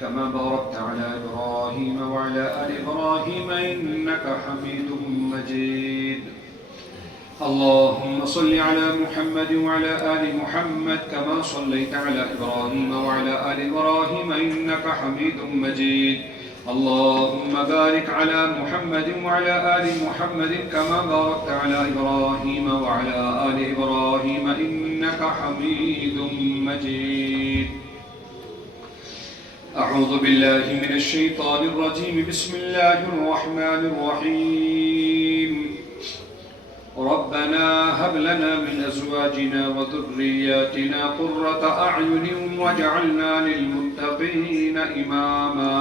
كما باركت على إبراهيم وعلى آل إبراهيم إنك حميد مجيد. اللهم صل على محمد وعلى آل محمد كما صليت على إبراهيم وعلى آل إبراهيم إنك حميد مجيد. اللهم بارك على محمد وعلى آل محمد كما باركت على إبراهيم وعلى آل إبراهيم إنك حميد مجيد. أعوذ بالله من الشيطان الرجيم. بسم الله الرحمن الرحيم. ربنا هب لنا من أزواجنا وذرياتنا قرة أعين واجعلنا للمتقين إماما.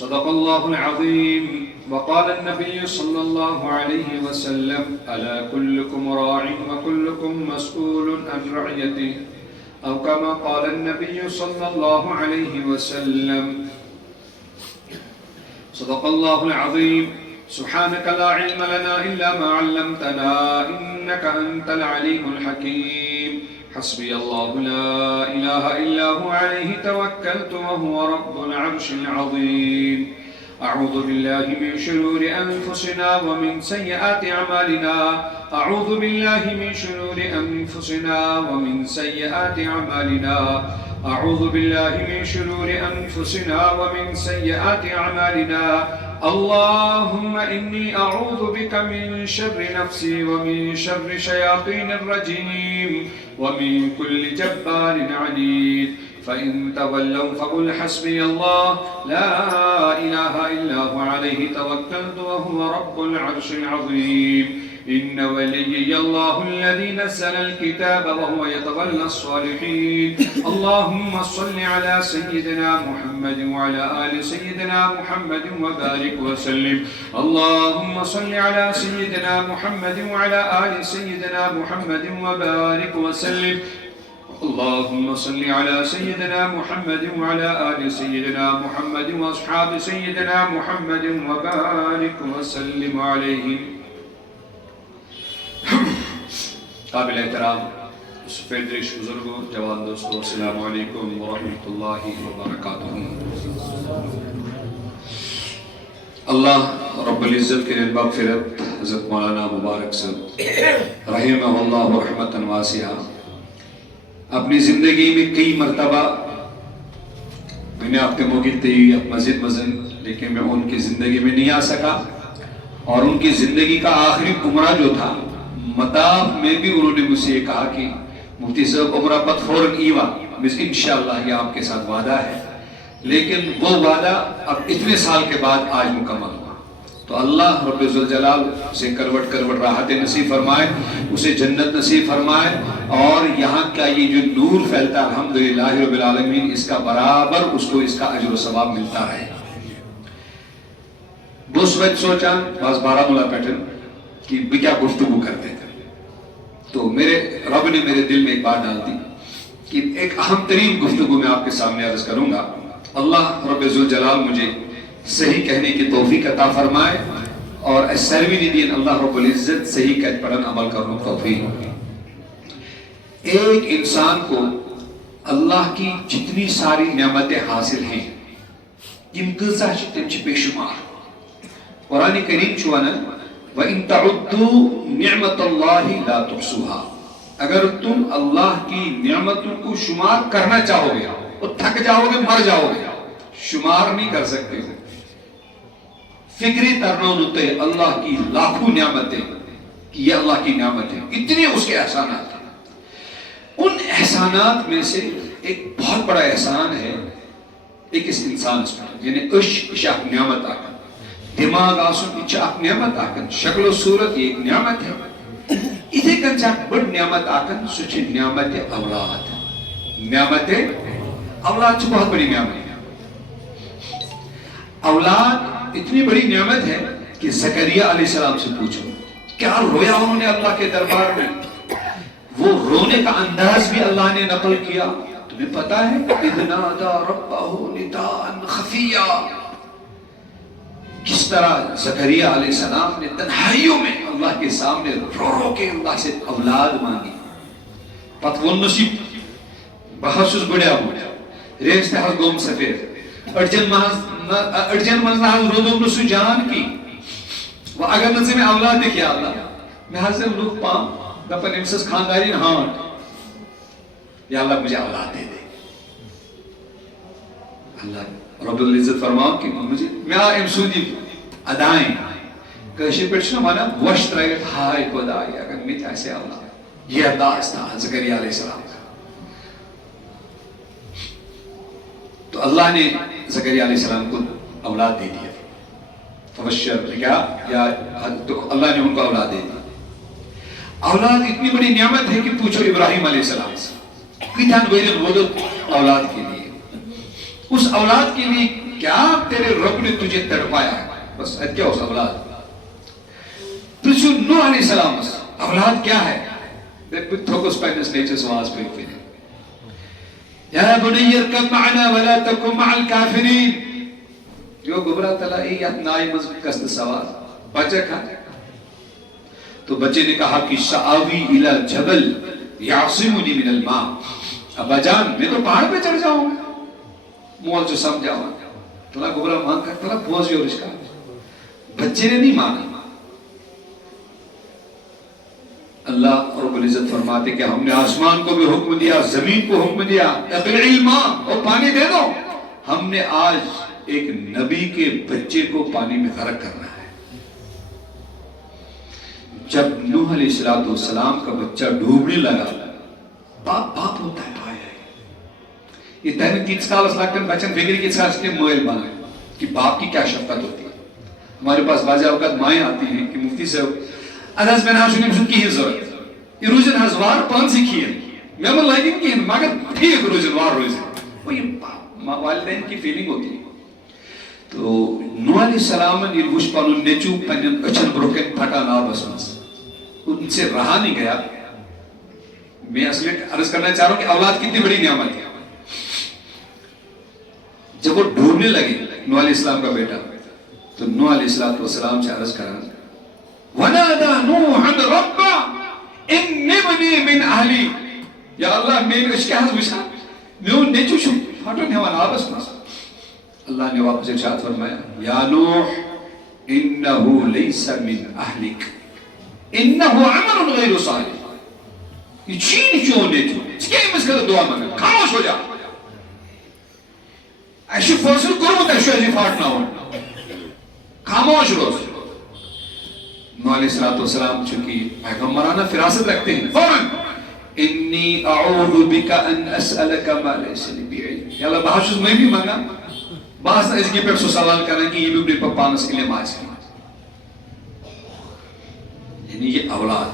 صدق الله العظيم. وقال النبي صلى الله عليه وسلم: ألا كلكم راع وكلكم مسؤول عن رعيته، أو كما قال النبي صلى الله عليه وسلم. صدق الله العظيم. سبحانك لا علم لنا إلا ما علمتنا إنك أنت العليم الحكيم. حسبي الله لا إله إلا هو عليه توكلت وهو رب العرش العظيم. أعوذ بالله من شرور أنفسنا ومن سيئات أعمالنا. أعوذ بالله من شرور أنفسنا ومن سيئات أعمالنا. أعوذ بالله من شرور أنفسنا ومن سيئات أعمالنا. اللهم إني أعوذ بك من شر نفسي ومن شر شياطين الرجيم ومن كل جبار عنيد. فإن تولوا فقل حسبي الله لا إله إلا هو عليه توكلت وهو رب العرش العظيم. إن وليي الله الذي نزل الكتاب وهو يتولى الصالحين. اللهم صل على سيدنا محمد وعلى آل سيدنا محمد وبارك وسلم. اللهم صل على سيدنا محمد وعلى آل سيدنا محمد وبارك وسلم. اللهم صل على سيدنا محمد وعلى آل سيدنا محمد وأصحاب سيدنا محمد وبارك وسلم عليهم. قابل احترام سفیدرش بزرگوں، جوان دوستوں، السلام علیکم ورحمۃ اللہ وبرکاتہ. اللہ رب العزت کے مغفرت حضرت مولانا مبارک صاحب رحمہ اللہ رحمتاً واسعہ اپنی زندگی میں کئی مرتبہ میں نے آپ کے موقع مسجد مزن، لیکن میں ان کی زندگی میں نہیں آ سکا، اور ان کی زندگی کا آخری عمرہ جو تھا مطاف میں بھی انہوں نے مجھ سے یہ کہا کہ مفتی صاحب عمرہ پت فوراً ایوا، انشاءاللہ یہ آپ کے ساتھ وعدہ ہے. لیکن وہ وعدہ اب اتنے سال کے بعد آج مکمل ہوا. تو اللہ رب ذوالجلال اسے کروٹ کروٹ راحت نصیب فرمائے، اسے جنت نصیب فرمائے، اور یہاں کا یہ جو نور پھیلتا ہے الحمدللہ رب العالمین اس کا برابر اس کو اس کا اجر و ثواب ملتا رہے. بس وقت سوچا بس بارہمولہ پیٹرن کہ کیا گفتگو کرتے تھے، تو میرے رب نے میرے دل میں ایک بات ڈال دی کہ ایک اہم ترین گفتگو میں آپ کے سامنے عرض کروں گا. اللہ رب ذوالجلال مجھے صحیح کہنے کی توفیق عطا فرمائے، اور سروی دین اللہ رب العزت صحیح کہت پڑھن عمل کرنے توفیق. ایک انسان کو اللہ کی جتنی ساری نعمتیں حاصل ہیں تم کۭژاہ چھِ تم چھِ بے شمار. قرآن کریم چھُ وَنان وَإِن تَعُدُّوا نِعْمَةَ اللَّهِ لَا تُحْصُوهَا. اگر تم اللہ کی نعمتوں کو شمار کرنا چاہو گے تو تھک جاؤ گے، مر جاؤ گے، شمار نہیں کر سکتے ہو. فکری ترنون ہوتے اللہ کی لاکھوں نعمتیں کہ یہ اللہ کی نعمت ہے، اتنے اس کے احسانات ہیں. ان احسانات میں سے ایک بہت بڑا احسان ہے ایک اس انسان اس پر، یعنی اک نعمت آکن، دماغ آسن اک نعمت آکن، شکل و صورت ایک نعمت ہے. اتھے کن اک بڑ نعمت آکن سو چھ نعمت اولاد. نعمت اولاد چھ بہت بڑی نعمت ہے. اولاد اتنی بڑی نعمت ہے کہ زکریا علیہ السلام سے پوچھو کیا رویا انہوں نے اللہ کے دربار میں. وہ رونے کا انداز بھی اللہ نے نقل کیا. تمہیں پتا ہے اِذْ نَادَى رَبَّهُ نِدَاءً خَفِيًّا، کس طرح زکریا علیہ السلام نے تنہائیوں میں اللہ کے سامنے رو رو کے اللہ سے اولاد مانگی. پتہ وہ نصیب بہت بڑیا ریس تہ گوم سفید اڑجن من روزو نہ سہ جان کی وہ اگر نہ میں اولاد دکھ یا اللہ میں لوگ پام دپن امس خاندارین ہانٹ یا اللہ مجھے اولاد دے دے اللہ رب العزت فرماؤ کہ مجھے میں ام سودی ادائیں کشی پہ وانا وش ترائیت ہائے خدائی اگر مت ایسے اولاد یہ انداز تھا زکریا علیہ السلام کا. تو اللہ نے زکریا علیہ السلام کو اولاد دے دیا. فبشر کیا یا تو اللہ نے ان کو اولاد دے دی. اولاد اتنی بڑی نعمت ہے کہ پوچھو ابراہیم علیہ السلام سے کتن ویرن ودت اولاد کے لیے. اس اولاد کے لیے کیا تیرے رب نے تجھے تڑپایا ہے بس کیا اس اولاد. پوچھو نوح علیہ السلام سے اولاد کیا ہے. تھوکس پینس نیچر سواز پہ پھر یا بنی ارکب معنا ولا تکن مع الکافرین. جو گبرا تلائی یا نائی مزکست سوار بچہ کھا تو بچے نے کہا کہ سآوی الى جبل یعصمنی من الماء. ابا جان میں تو پہاڑ پہ چڑھ جاؤں گا مول جو سمجھاؤں تلا گبرا مان کر تلا بوز جو رشکا. بچے نے نہیں مانا. اللہ رب العزت فرماتے کہ ہم نے آسمان کو بھی حکم دیا زمین کو حکم دیا اقلع الماء اور پانی دے دو. ہم نے آج ایک نبی کے بچے کو پانی میں غرق کرنا ہے. جب نوح علیہ السلام کا بچہ ڈوبنے لگا باپ ہوتا ہے بھائی یہ تین کس کالس لگن بچن فکر کی ساتھ نے مویل بنا کہ باپ کی کیا شفقت ہوتی ہے. ہمارے پاس بعض اوقات مائیں آتی ہیں کہ مفتی صاحب اداز میں نہ سنیم سن کی ہی ضرورت یہ روزن ہزوار پان سکھی ہے میں من لائگن کی مگر ٹھیک روزن وار روزن وہ یہ والدین کی فیلنگ ہوتی ہے. تو نوح علیہ السلام نے وش پانو نیچو پنن اچھن بروکن پھٹا نابس مس ان سے رہا نہیں گیا. میں اصلی عرض کرنا چاہ رہا ہوں کہ اولاد کتنی بڑی نعمت ہے. جب وہ ڈھونڈنے لگے نوح علیہ السلام کا بیٹا تو نوح علیہ السلام سے عرض کرا وَنَادَى نُوحًا رَبَّ إِنِّ ابْنِي مِنْ أَهْلِي. یا اللہ میں اس کے حض وشا میں ان نیچو شو پھٹن ہے آبس مس. اللہ نے واپس ارشاد فرمایا یا نوح انہو لیس من اہلک انہو عمل غیر صالح. یہ چین چون نیچو اس کے امس کر دعا مانگا خاموش ہو جا ایسی فاصل کرو تا ایسی فاٹنا ہو خاموش روز. نوح علیہ السلام چونکہ پیغمبرانہ فراست رکھتے ہیں فوراً انی اعوذ بک ان اسألک ما لیس لی بعلم. یا اللہ بہت چیز میں بھی مانگا بعض اس کے پر سوال کرنا کہ یہ بھی اپنے پانس کے لیے ماج کی. یعنی یہ اولاد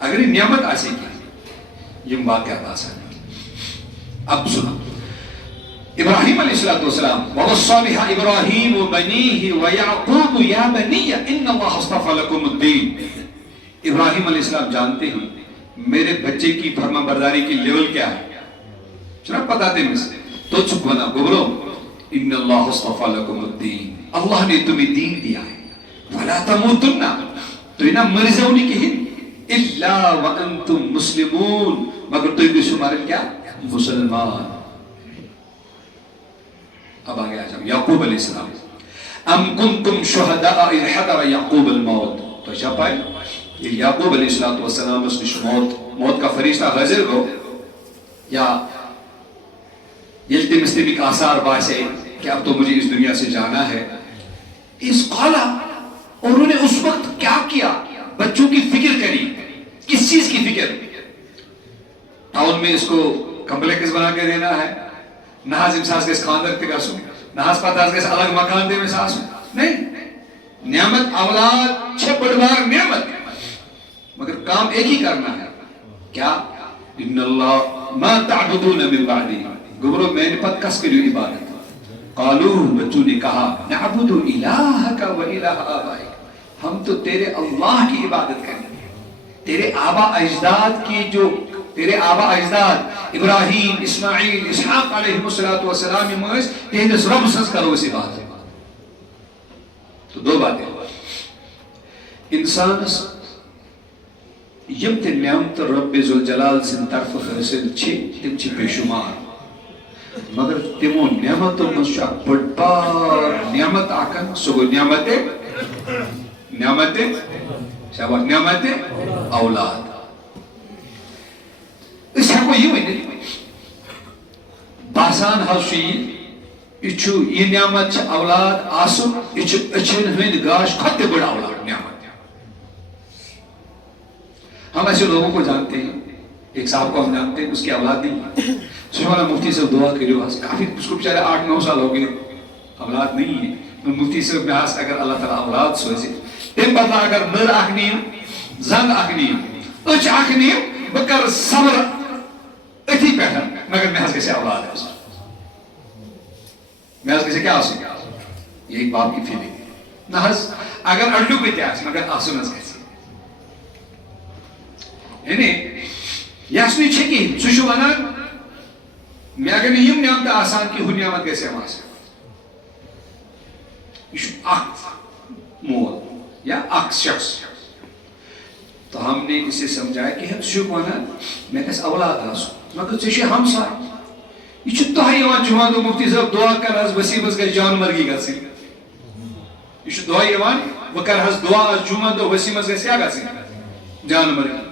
اگر یہ نعمت آسی کی یہ واقعات آسان ہے. اب سنا ابراہیم علیہ السلام وَوَصَّى بِهَا إِبْرَاهِيمُ بَنِيهِ وَيَعْقُوبُ يَا بَنِيَّ إِنَّ اللَّهَ اصْطَفَى لَكُمُ الدِّينَ. ابراہیم علیہ السلام جانتے ہیں میرے بچے کی فرما برداری کی لیول کیا ہے. چنانچہ پتا دے میں سے تو چک بنا گبرو ان اللہ اصطفى لكم الدین. اللہ نے تمہیں دین دیا ہے. فلا تموتن تو انہا مرزونی کی ہن الا وانتم مسلمون مگر تو ایک شمار کیا مسلمان. اب آگے آجام یعقوب علیہ السلام ام کنتم شہداء اذ حضر یعقوب الموت. تو شاپائے یہ یعقوب علیہ السلام اس نے موت کا فرشتہ حاضر ہو یا یلتمس تبک آثار باسے کہ اب تو مجھے اس دنیا سے جانا ہے. اس قالا اور انہوں نے اس وقت کیا کیا بچوں کی فکر کری. کس چیز کی فکر. ٹاؤن میں اس کو کمپلیکس بنا کے دینا ہے نحاز امساس کے اس خاندر کے کرسوں نحاز پاتاز کے اس الگ مکان دے میں ساسوں نہیں. نعمت اولاد چھے بڑھوار نعمت مگر کام ایک ہی کرنا ہے کیا ان اللہ ما تعبدون من بعدی. گبرو میں نے پت کس کے لیے عبادت. قالو بچوں نے کہا نعبد الہک و الہ آبائک. ہم تو تیرے اللہ کی عبادت کریں گے. تیرے آبا اجداد کی جو تیرے آبا اجداد ابراہیم اسماعیل اسحاق علیہ السلام مویس تیرے رب سنس کرو اسی بات ہے. تو دو باتیں انسان یم تہ نعمت رب ذوالجلال سن طرف حاصل تم بے شمار مگر تمو نعمتوں مز بڑ بار نعمت اکن سہ گو نعمت اولاد اس ہیکو یہ ونت باسان حظ یہ نعمت اولاد آسن یہ اچھن ہند گاش کھت بڑ اولاد نعمت ہم ایسے لوگوں کو جانتے ہیں ایک صاحب کو ہم جانتے ہیں اس کی اولاد نہیں سبحانہ مفتی صاحب دعا کریو کافی اس کو بیچارے 8-9 سال ہو گئے اولاد نہیں ہے مفتی صاحب میں اگر اللہ تعالیٰ اولاد سوزے تم بدلا اگر نر اخ نیم زنگ اخ نیم اچھ اخ نیم بہ کر صبر اتھی پہ مگر میں گژھِ اولاد آسن میں گژھِ کیا آسن یہ ایک باپ کی فیلنگ ہے نہ اگر اڈو پہ تہ مگر آسن گژھِ یعنی یس نی کہین سہ ونان مے اگر یم نعمت آسان کہ ہو نعمت گژھِ آسان یہ اخ مول یا اخ شخص تو ہم نے اسے سمجھایا کہ سہ ونان مے گژھِ اولاد آسن مگر ژے چھ ہمساے یہ تہ یوان جمعہ دۄہ مفتی صاحب دعا کر حظ وسیمس گژھِ جان مرگی گژھٕنۍ یہ دعا یوان بہ کر حظ دعا جمعہ دۄہ وسیمس گژھِ کیا گژھٕنۍ جان مرگی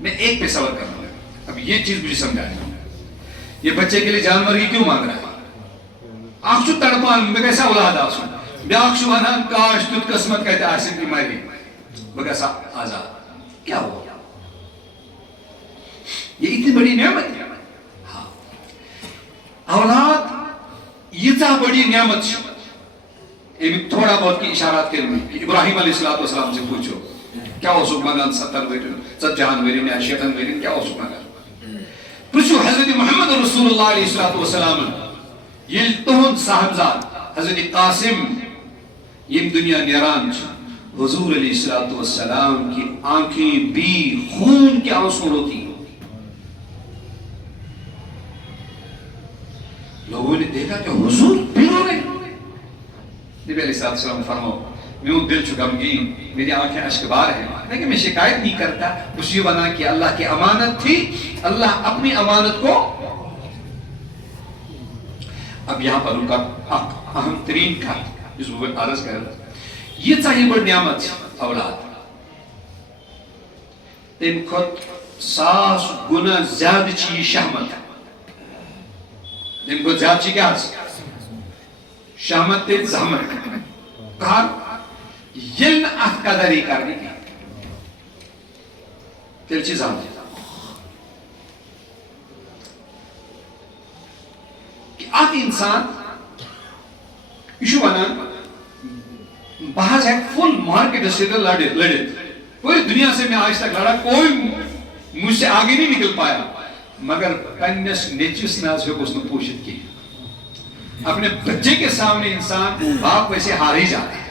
میں ایک پہ سوال کرنا لگا اب یہ چیز مجھے سمجھانی یہ بچے کے لیے جان مرگی کیوں مانگ رہا ہے آپ چھو تڑپان میں کیسا اولاد آسن بیاک چھو ونان کاش تُت قسمت کہتے آسن کی ماری بگیسا آزاد کیا ہوا یہ اتنی بڑی نعمت ہے ہاں اولاد یہ تا بڑی نعمت ایک تھوڑا بہت کی اشارات کریں کہ ابراہیم علیہ السلام سے پوچھو کیا اوسوک مگان 70 ورین 70 ورین یا 60 ورین کیا اوسوک مگان پرچو حضرت محمد رسول اللہ علیہ السلام یل تہند صاحبزاد حضرت قاسم یم دنیا نیران حضور علیہ السلام کی آنکھیں بھی خون کے آنسو روتی لوگوں نے دیکھا کہ حضور بھی رو رہے نبی علیہ السلام فرماؤ میون دل چھ غمگین میری آنکھیں اشکبار ہیں لیکن میں شکایت نہیں کرتا اس یہ بنا کہ اللہ کی امانت تھی اللہ اپنی امانت کو اب یہاں پر ان کا اہم ترین کا جس کو عرض کر یہ چاہیے بڑی نعمت اولاد تم خود 100 گنا زیادہ چی شہمت تم خود زیادہ چی کیا شہمت تے زحمت کہا یلن ات قدری کرنی تیل چیز آن کہ ات انسان یہ ونان بہت ہے فل مارکیٹ سے لڑت پوری دنیا سے میں آج تک لڑا کوئی مجھ سے آگے نہیں نکل پایا مگر پنس نیچس ناز ہو اس نے پوشت کی اپنے بچے کے سامنے انسان باپ ویسے ہار ہی جاتے ہیں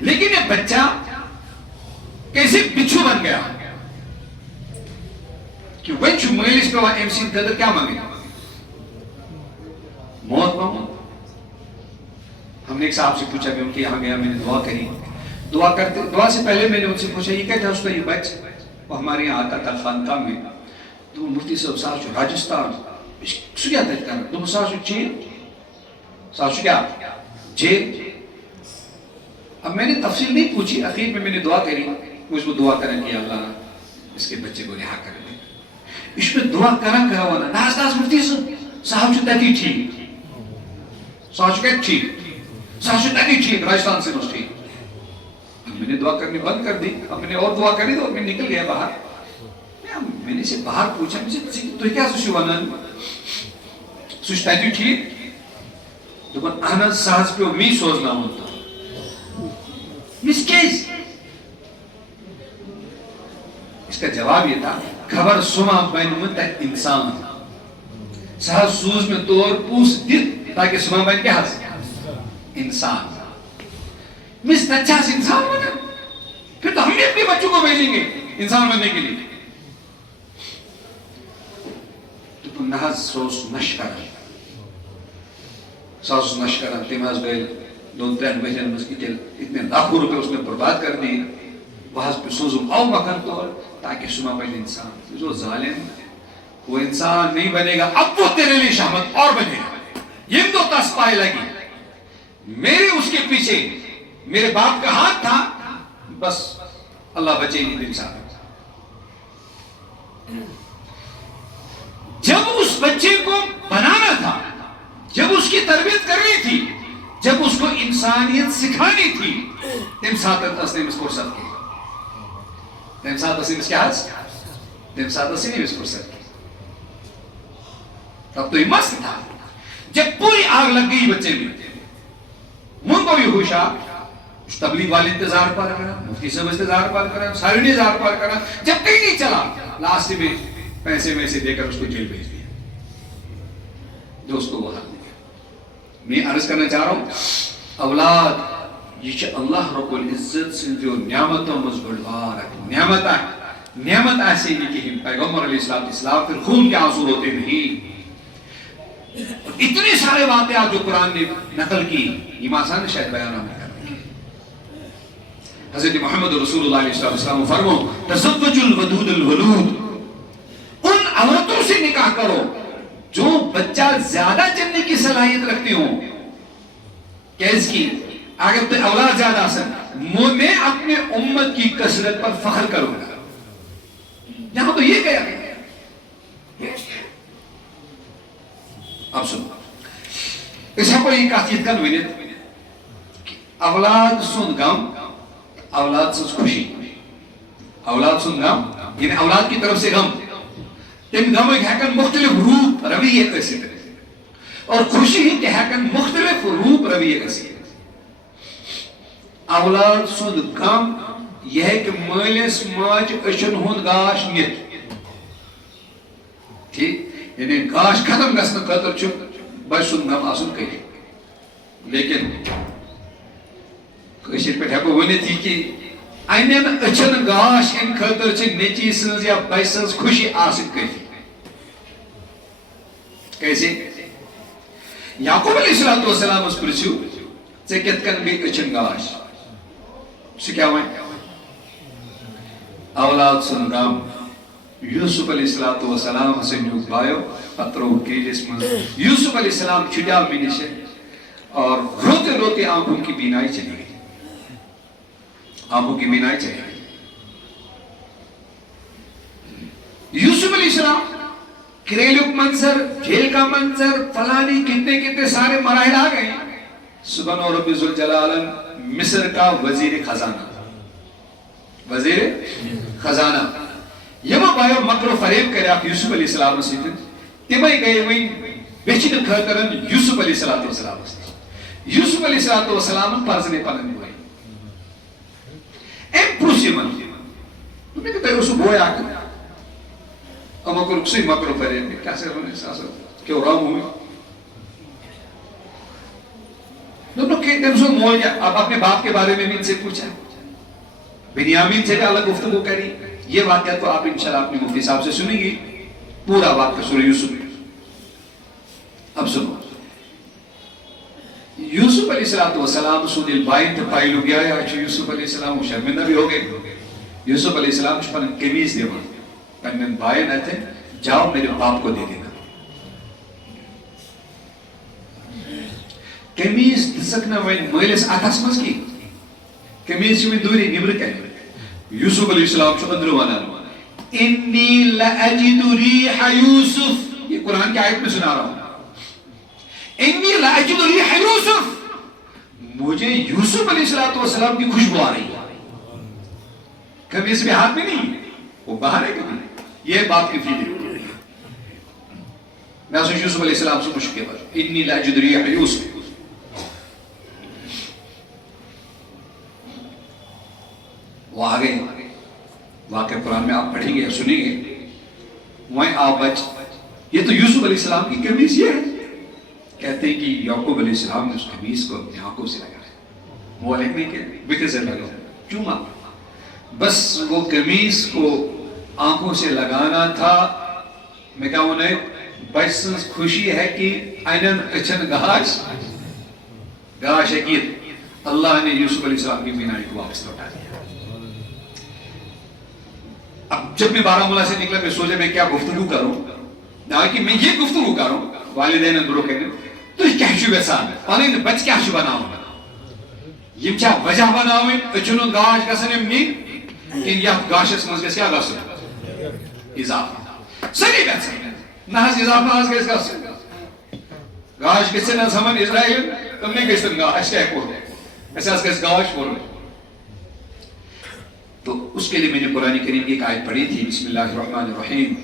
لیکن یہ بچہ کیسے بچھو بن گیا کہ بچھو ملیس پہ وہاں امسی قدر کیا مانگے موت مانگو ہم نے ایک صاحب سے پوچھا کہ ان کے یہاں گیا میں نے دعا کری دعا سے پہلے میں نے ان سے پوچھا یہ کہتا ہے اس کا یہ بچ وہ ہمارے یہاں آتا تھا خانقاہ میں تو مفتی صاحب جو راجستھان سو کیا تھا کرنا تو صاحب چین صاحب کیا جیل اب میں نے تفصیل نہیں پوچھی اخیر میں نے دعا کری مجھ کو دعا کریں کہ اللہ اس کے بچے کو رہا کر دے اس میں دعا کرا ہونا ناس مفتی صاحب جو تیتی ٹھیک صاحب کہتے ٹھیک صاحب تیتی ٹھیک راجستھان سے مجھ ٹھیک میں نے دعا کرنی بند کر دی اب میں نے اور دعا کری تو میں نکل گیا باہر میں نے سے باہر پوچھا مجھے تو کیا سوشی ونان سوشی تیتی ٹھیک دکھن احمد صاحب پہ می سوزنا ہوتا مسکیز اس کا جواب یہ تھا خبر سما بین مدہ انسان سہل سوز میں طور پوس دت تاکہ سما بین کیا حصہ انسان مس اچھا سے انسان بنا پھر تو ہم بھی اپنے بچوں کو بھیجیں گے انسان بننے کے لیے تو نحس سوس نشکر تم حظ گئے 2-3 مہینوں اتنے لاکھوں روپے اس نے برباد کر دیے. وہاں پہ سوزم او مکر طور تاکہ سما بنے انسان. جو ظالم وہ انسان نہیں بنے گا, اب وہ تیرے لیے شہمت اور بنے گا. یہ تو تس پائے لگی, میرے اس کے پیچھے میرے باپ کا ہاتھ تھا, بس اللہ بچے نہیں انسان. جب اس بچے کو بنانا تھا, جب اس کی تربیت کرنی تھی, جب اس کو انسانیت سکھانی تھی, تم ساتھ اسنے اس فرصت کی, تم ساتھ اسنے اس کیا حس, تم ساتھ اسنے اس فرصت کی. تب تو یہ مست تھا. جب پوری آگ لگ گئی بچے میں, من کو بھی ہوشا, تبلیغ والے انتظار پر کرا, مفتی صاحب انتظار پر کرا, سارے انتظار پر کرا, جب کہیں نہیں چلا, لاسٹ میں پیسے میں سے دے کر اس کو جیل بھیج دیا. دوستو وہ حال نہیں. میں عرض کرنا چاہ رہا ہوں, اولاد یہ اللہ رب العزت سے جو نعمتوں مزبڑوار نعمت ہے, نعمت ایسے نہیں کہ پیغمبر علیہ السلام پھر خون کے آنسو ہوتے نہیں. اتنے سارے واقعات جو قرآن نے نقل کی, یہ آسان شاید بیان نہیں کرنے کی. حضرت محمد رسول اللہ علیہ السلام فرمو تزوج الودود الولود, ان عورتوں سے نکاح کرو جو بچہ زیادہ جننے کی صلاحیت رکھتی ہوں. کیس کی اگر تو اولاد زیادہ سن, میں اپنے امت کی کثرت پر فخر کروں گا. یہاں تو یہ کہا گیا. اب سنو, اس پر یہ کہت کن ونت اولاد سن غم, اولاد سن خوشی, اولاد سن غم یعنی اولاد کی طرف سے غم, تم غم ہیکن مختلف روپ رویے ٲسِتھ, اور خوشی کے ہیکن مختلف روپ رویے ٲسِتھ. اولاد سن غم یہ ہے کہ مالس ماج اچھن ہند گاش نت, ٹھیک, یعنی گاش ختم گژھنہٕ خٲطرٕ چھُ بچہ سُنٛد غم آسُن کٔرِتھ. لیکن کٲشِر پٲٹھۍ ہٮ۪کو ؤنِتھ یہِ کہِ انٮ۪ن أچھن گاش امہِ خٲطرٕ چھِ نیٚچی سٕنٛز یا بچہِ سٕنٛز خوشی آسٕنۍ کٔرِتھ. کیسے یعقوب علیہ السلامس پرژھِو ژےٚ کِتھ کٔنۍ گٔے أچھن گاش, سُہ کیٛاہ وَنہِ؟ اولاد سُنٛد غم. یوسف علیہ السلام ہسا نیوٗکھ بایو, پتہٕ ترٛووُکھ کیجس منٛز. یوسف علیہ السلام چھُٹیو مےٚ نِش اور روتے روتے آنکھوں کی بینائی چلی گئی, آنکھوں کی بینائی چلی گئی. یوسف علیہ السلام کریلک منظر, جیل کا منظر, فلانی کتنے کتنے سارے مراحل آ گئے. سبحان رب ذوالجلال مصر کا وزیر خزانہ, وزیر خزانہ. یما بایو مکر و فریب کریا یوسف علیہ السلام سۭتۍ, تِمے گٔے وۄنۍ بیچھنہٕ خٲطرٕ یوسف علیہ السلامس نِش. یوسف علیہ السلام پرزنے پنٕنۍ بٲے. أمۍ پرُژھ یِمن, دوٚپُکھ تۄہہِ اوسوٕ بوے اکھ, یِمو کوٚرُکھ سُے مکر و فریب, کیٛاہ سا وَنہِ سُہ ہسا کیٛو رام ہوئے. دوٚپُکھ تٔمۍ سُنٛد مول اب اپنے باپ کے بارے میں ان سے پوچھا, بنیامین سے بھی الگ گفتگو کری. یہ واقعہ تو آپ انشاءاللہ اپنے مفتی صاحب سے سنیں گی, پورا واقعہ سورہ یوسف. اب سنو, یوسف علیہ السلام سن بائن تو پائلو گیا یا یوسف علیہ السلام شرمندہ بھی ہو گئے. یوسف علیہ السلام پن قمیض دے پن بائن اتھے, جاؤ میرے باپ کو دے دینا. قمیض دسکنا وین مالس اتھس مز کی, قمیض وین دوری نبر کر. یوسف علیہ السلام چھو اندر ونان انی لأجد ریح یوسف, یہ قرآن کی آیت میں سنا رہا ہوں. انی لأجد ریح یوسف, مجھے یوسف علیہ السلام کی خوشبو آ رہی ہے. کبھی اس میں ہاتھ میں نہیں, وہ باہر ہے کبھی. یہ باپ کی فیلنگ. میں سوچ یوسف علیہ السلام سے مشکل ہے, انی لأجد ریح یوسف. وہ آگے واقعہ قرآن میں آپ پڑھیں گے سنیں گے. وہیں آپ بچ, یہ تو یوسف علیہ السلام کی قمیض یہ ہے. کہتے ہیں کہ یعقوب علیہ السلام نے اس قمیض کو اپنی آنکھوں سے لگا. وہ لکھنے کے بکر سے لگا, کیوں ماں؟ بس وہ قمیض کو آنکھوں سے لگانا تھا. میں کہا انہیں بچ خوشی ہے کہ اینن اچھن گاش, گاش ہے کہ اللہ نے یوسف علیہ السلام کی مینائی کو واپس لوٹا دیا. اب جب میں بارہمولہ سے نکلا میں سوچا میں کیا گفتگو کروں, کہ میں یہ گفتگو کروں والدین اندروں کے تو کیا چھو یژھان پنن بچہ کیا چھو بناون یم چھا وجہ بناون اچھن گاش گژھن یم نی کن یتھ گاشس منٛز گژھِ کیا گژھن اضافہ سٲری گژھن نہ حظ اضافہ حظ گژھِ گژھن گاش گژھن حظ ہمن اسرائیل تم نہیں گژھن گاش اسہِ کیٛاہ کوٚر اسہِ حظ گژھِ گاش کوٚرمُت. تو اس کے لیے میں نے قرآن کریم کی ایک آیت پڑھی تھی, بسم اللہ الرحمن الرحیم,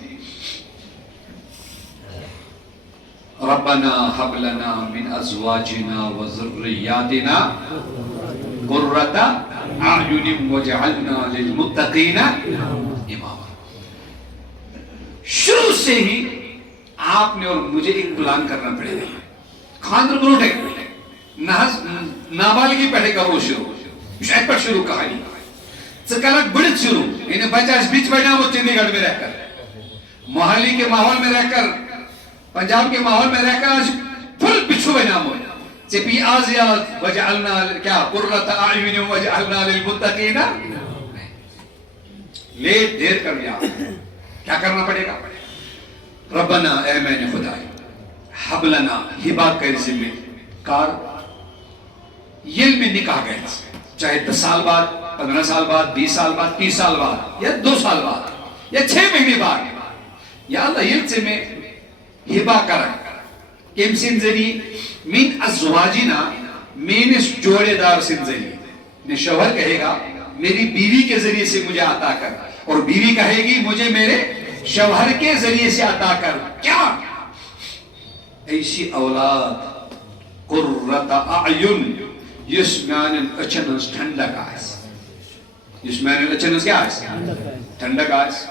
ربنا هب لنا من ازواجنا وذرياتنا قرة اعین واجعلنا للمتقین اماما. شروع سے ہی آپ نے اور مجھے ایک پلان کرنا پڑے گا. خاندر بروٹے نابالغی پہ کرو شروع یہ پہ شروع کہانی ثقافت بڑھت شروع یعنی بچہ اس بیچ بنا وہ چندی گڑھ میں رہ کر محلی کے ماحول میں رہ کر پنجاب کے ماحول میں رہ کر پھل پچھو بنا مو چپی آزیات وجعلنا کیا قرۃ اعین وجعلنا للمتقین لیٹ دیر کر لیا. کیا کرنا پڑے گا؟ ربنا اے میں نے خدائی حب لنا ہبا کر ذمہ کار یل میں نکاح گئے چاہے 10 سال بعد 15 سال بعد 20 سال بعد 30 سال بعد یا 2 سال بعد یا 6 مہینے بعد یا اللہ یل سے میں ہبا کرا کم سن ذریعے من ازواجنا مینس جوڑے دار سن ذریعے. شوہر کہے گا میری بیوی کے ذریعے سے مجھے عطا کر اور بیوی کہے گی مجھے میرے شوہر کے ذریعے سے عطا کر. کیا ایسی اولاد قرۃ اعین یس میانن اچھن ہنز ٹھنڈک آس, یس میانن اچھن ہنز کیا آس ٹھنڈک آس.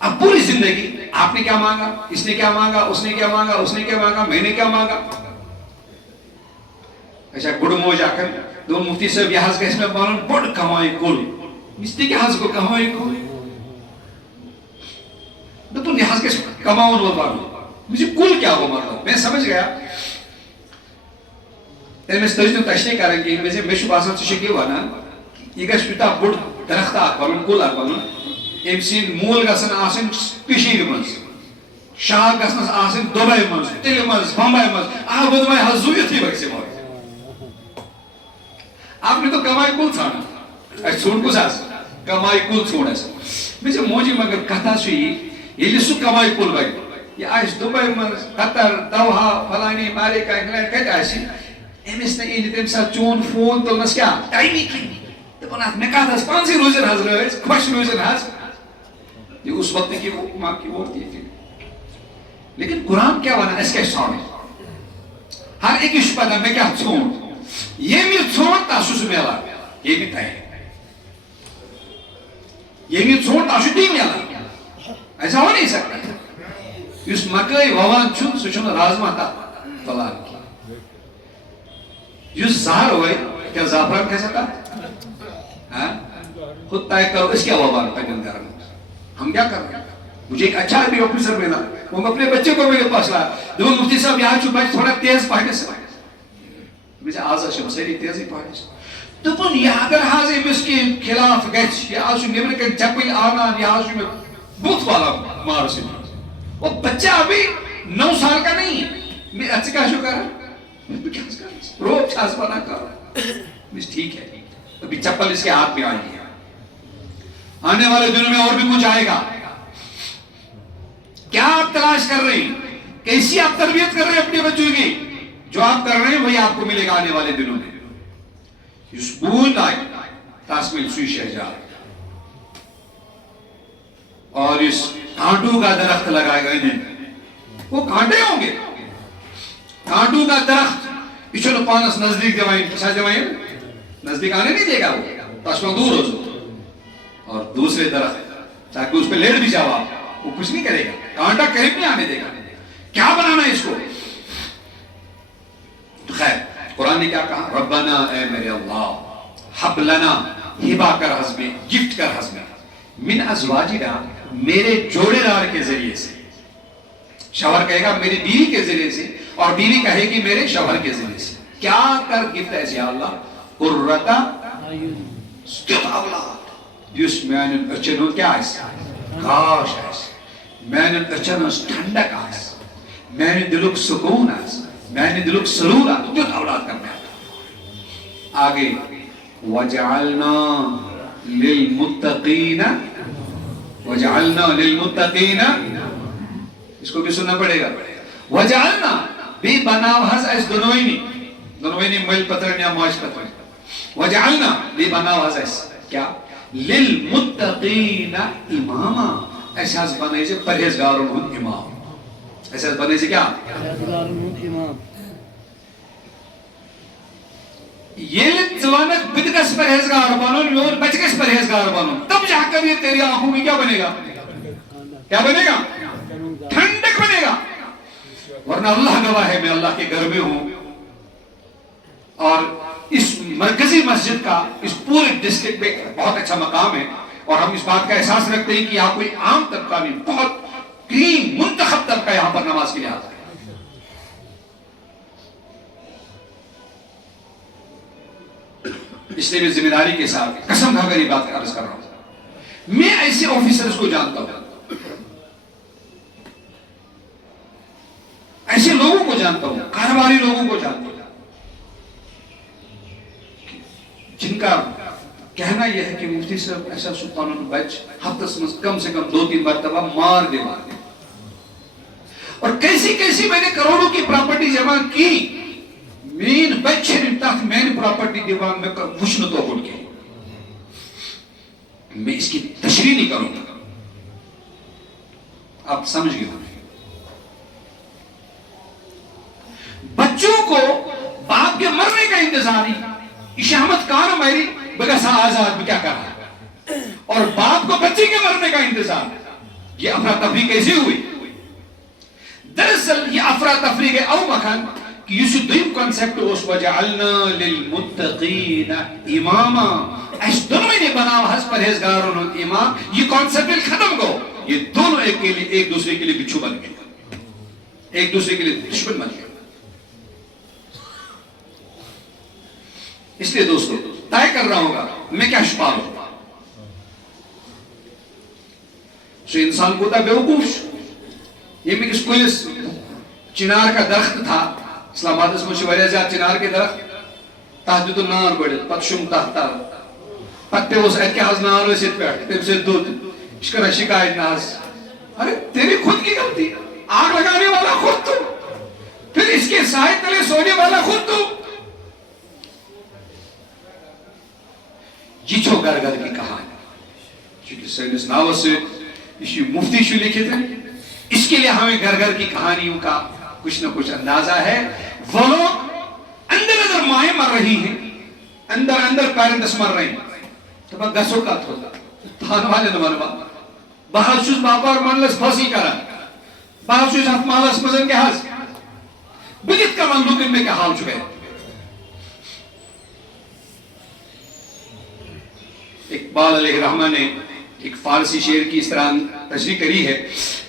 اب پوری زندگی آپ نے کیا مانگا, اس نے کیا مانگا, اس نے کیا مانگا, اس نے کیا مانگا, میں نے کیا مانگا. اچھا گڑ موج آکر دو مفتی صاحب یہ حض گیس میں بانن بڑ کمائی کل اس نے کیا حض کو کمائی کل تو یہ حض گیس کماؤن وہ بانن مجھے کل کیا ہو مطلب میں سمجھ گیا. میں تجدو تشریح کریں گے میں سے میں شب آسان سے شکی وانا یہ گیس پیتا بڑ درخت آک بانن کل آک بانن ام سین مول گسن آسن کشیر منز شاہ گسن آسن دبئی منز تل منز بمبئی منز آہ بدمائی حضویت ہی بکسی موت. آپ نے تو کمائی کل چھانا ایسا چھوڑ کو ساس کمائی کل چھوڑ ایسا مجھے موجی مگر کہتا سوئی یہ لسو کمائی کل بائی یہ آئیس دبئی منز قطر دوہا فلانی امریکہ انگلینڈ کہتا ایسی ایمیس نے یہ تیم ساتھ چون فون تو نس کیا ٹائمی کی تو بنات میں کہتا ہے کون سی روزن حضر ہے خوش روزن حضر یہ اس وقت کی وہ ماں کی وہ ہوتی ہے. لیکن قرآن کیا بنا اس کے سامنے ہر ایک اس پتا میں کیا چھوڑ یہ بھی چھوڑ تاسوس میلا یہ بھی تائے یہ بھی چھوڑ تاسوس دی میلا ایسا ہو نہیں سکتا. اس مکئی ووان چھن سوچن رازمہ تا فلان کی یہ زہر ہوئے کیا زعفران کہہ سکتا خود تائے کرو اس کیا ووان پہنن کرنا ہم کیا کر رہے ہیں. مجھے ایک اچھا بھی آفیسر ملا وہ اپنے بچے کو میرے پاس لایا دو مفتی صاحب یہاں چھو بچ تھوڑا تیز پڑھنے سے مجھے آزا شب سیری تیزی پڑھنے سے تو پن یہ اگر حاضر اس کے خلاف گئچ یہ آسو نیمن کے جپل آنان یہ آسو میں بوت والا مار سے وہ بچہ ابھی 9 سال کا نہیں ہے میں اچھے کا شو کر رہا میں کیا کر رہا روب چھاس بنا کر رہا مجھے ٹھیک ہے ابھی چپل اس کے ہاتھ میں آئی ہے آنے والے دنوں میں اور بھی کچھ آئے گا. کیا آپ تلاش کر رہے ہیں کیسی آپ تربیت کر رہے ہیں اپنے بچوں کی جو آپ کر رہے ہیں وہی آپ کو ملے گا آنے والے دنوں میں. اس بول لائے تاسمیل سوئی شہجار اور اس کانٹوں کا درخت لگائے گا انہیں وہ کانٹے ہوں گے کانٹوں کا درخت پیچھے پانس نزدیک دوائیں پسا دوائیں نزدیک آنے نہیں دے گا وہ تاسمیل دور ہو سکتا اور دوسرے درخت تاکہ اس پہ لیٹ بھی جاؤ وہ کچھ نہیں کرے گا کانٹا قریب نہیں آنے دے گا. کیا بنانا ہے اس کو؟ خیر قرآن نے کیا کہا ربنا اے میرے اللہ حب لنا ہبا کر حزمیں گفٹ کر حزمیں من ازواجنا میرے جوڑے دار کے ذریعے سے. شوہر کہے گا میری بیوی کے ذریعے سے اور بیوی کہے گی میرے شوہر کے ذریعے سے. کیا کر گفٹ ہے یا اللہ قرۃ تیُتھ اولاد یُس میانٮ۪ن أچھن ہُنٛد کیٛاہ آسہِ گاش آسہِ میانٮ۪ن أچھن ہٕنٛز ٹھنڈک آسہِ میانہِ دِلُک سکوٗن آسہِ میانہِ دِلُک سرور آسہِ تیُتھ اولاد کر مےٚ آگے وجعلنا للمتقین وجعلنا للمتقین اس کو بھی سننا پڑے گا وجعلنا بھی بناو حس اس دنوینی مل پترن یا معاش پترن وجعلنا بھی بناو حس اس کیا للمتقین اماما ایسا حس بنائی سے پرہیزگارون ہن امام ایسا حس بنائی سے کیا پرہیزگارون ہن امام یہ زوانت بدکس پرہیزگار بنون میور بچکس پرہیزگار بنون تب جا کر یہ تیری آنکھوں میں کیا بنے گا کیا بنے گا ٹھنڈک بنے گا ورنہ اللہ گواہ ہے میں اللہ کے گھر میں ہوں اور اس مرکزی مسجد کا اس پورے ڈسٹرکٹ میں بہت اچھا مقام ہے اور ہم اس بات کا احساس رکھتے ہیں کہ یہاں کوئی عام طبقہ نہیں بہت کریم منتخب طبقہ یہاں پر نماز کے لیے آتا ہے اس لیے میں ذمہ داری کے ساتھ قسم کھا کر یہ بات عرض کر رہا ہوں میں ایسے آفیسرز کو جانتا ہوں ایسے لوگوں کو جانتا ہوں کاروباری لوگوں کو جانتا ہوں جن کا کہنا یہ ہے کہ مفتی صاحب ایسا سلطان البچ ہفتہ میں کم سے کم 2-3 مرتبہ مار دے اور کیسی کیسی میں نے کروڑوں کی پراپرٹی جمع کی مین بچے نے تک مین پراپرٹی دیوان میں وشن تو بڑھ کے میں اس کی تشریح نہیں کروں گا آپ سمجھ گئے بچوں کو باپ کے مرنے کا انتظار نہیں اشامت کان میری بگسا آزاد میں کیا کر رہا ہے اور باپ کو بچے کے مرنے کا انتظار یہ افراتفری کیسے ہوئی دراصل یہ افراتفری کے او مکان کہ یہ دویم کنسپٹ اس وجعلنا للمتقین اماما اس دونوں نے بناو حس پرہیزگاروں امام یہ کنسپٹ ختم گو یہ دونوں ایک دوسرے کے لیے بچھو بن گئے ایک دوسرے کے لیے دشمن بن گئے اس لیے دوستو طے کر رہا ہوگا میں کیا چھپا ہوں سو انسان کو تھا بیوقوف یہ میں کس کوئی چنار کا درخت تھا اسلام آباد میں شوریہ زیادہ چنار کے درخت تحجد النار بڑھے پتشم تحتا پتے اس ایک کے حض نار ویسے پیٹ تم سے دودھ شکر شکایت ناز ارے تیری خود کی غلطی آگ لگانے والا خود تو پھر اس کے سائے تلے سونے والا خود تو یہ چھو گر گر کی کہانی چونکہ سینس ناو سے اسی مفتی شو لکھے تھے اس کے لئے ہمیں گر گر کی کہانیوں کا کچھ نہ کچھ اندازہ ہے وہ لوگ اندر اندر مائیں مر رہی ہیں اندر اندر پیرنٹس مر رہی ہیں تو بات گسو کا تھوڑا تھان والے نمال با باہر چوز باپا اور منلس پھاسی کرا باہر چوز ہاتھ مالس مزن کے حاض بگت کا من لوگن میں کیا حال چکے اقبال علیہ الرحمن نے ایک فارسی شعر کی اس طرح تشریح کری ہے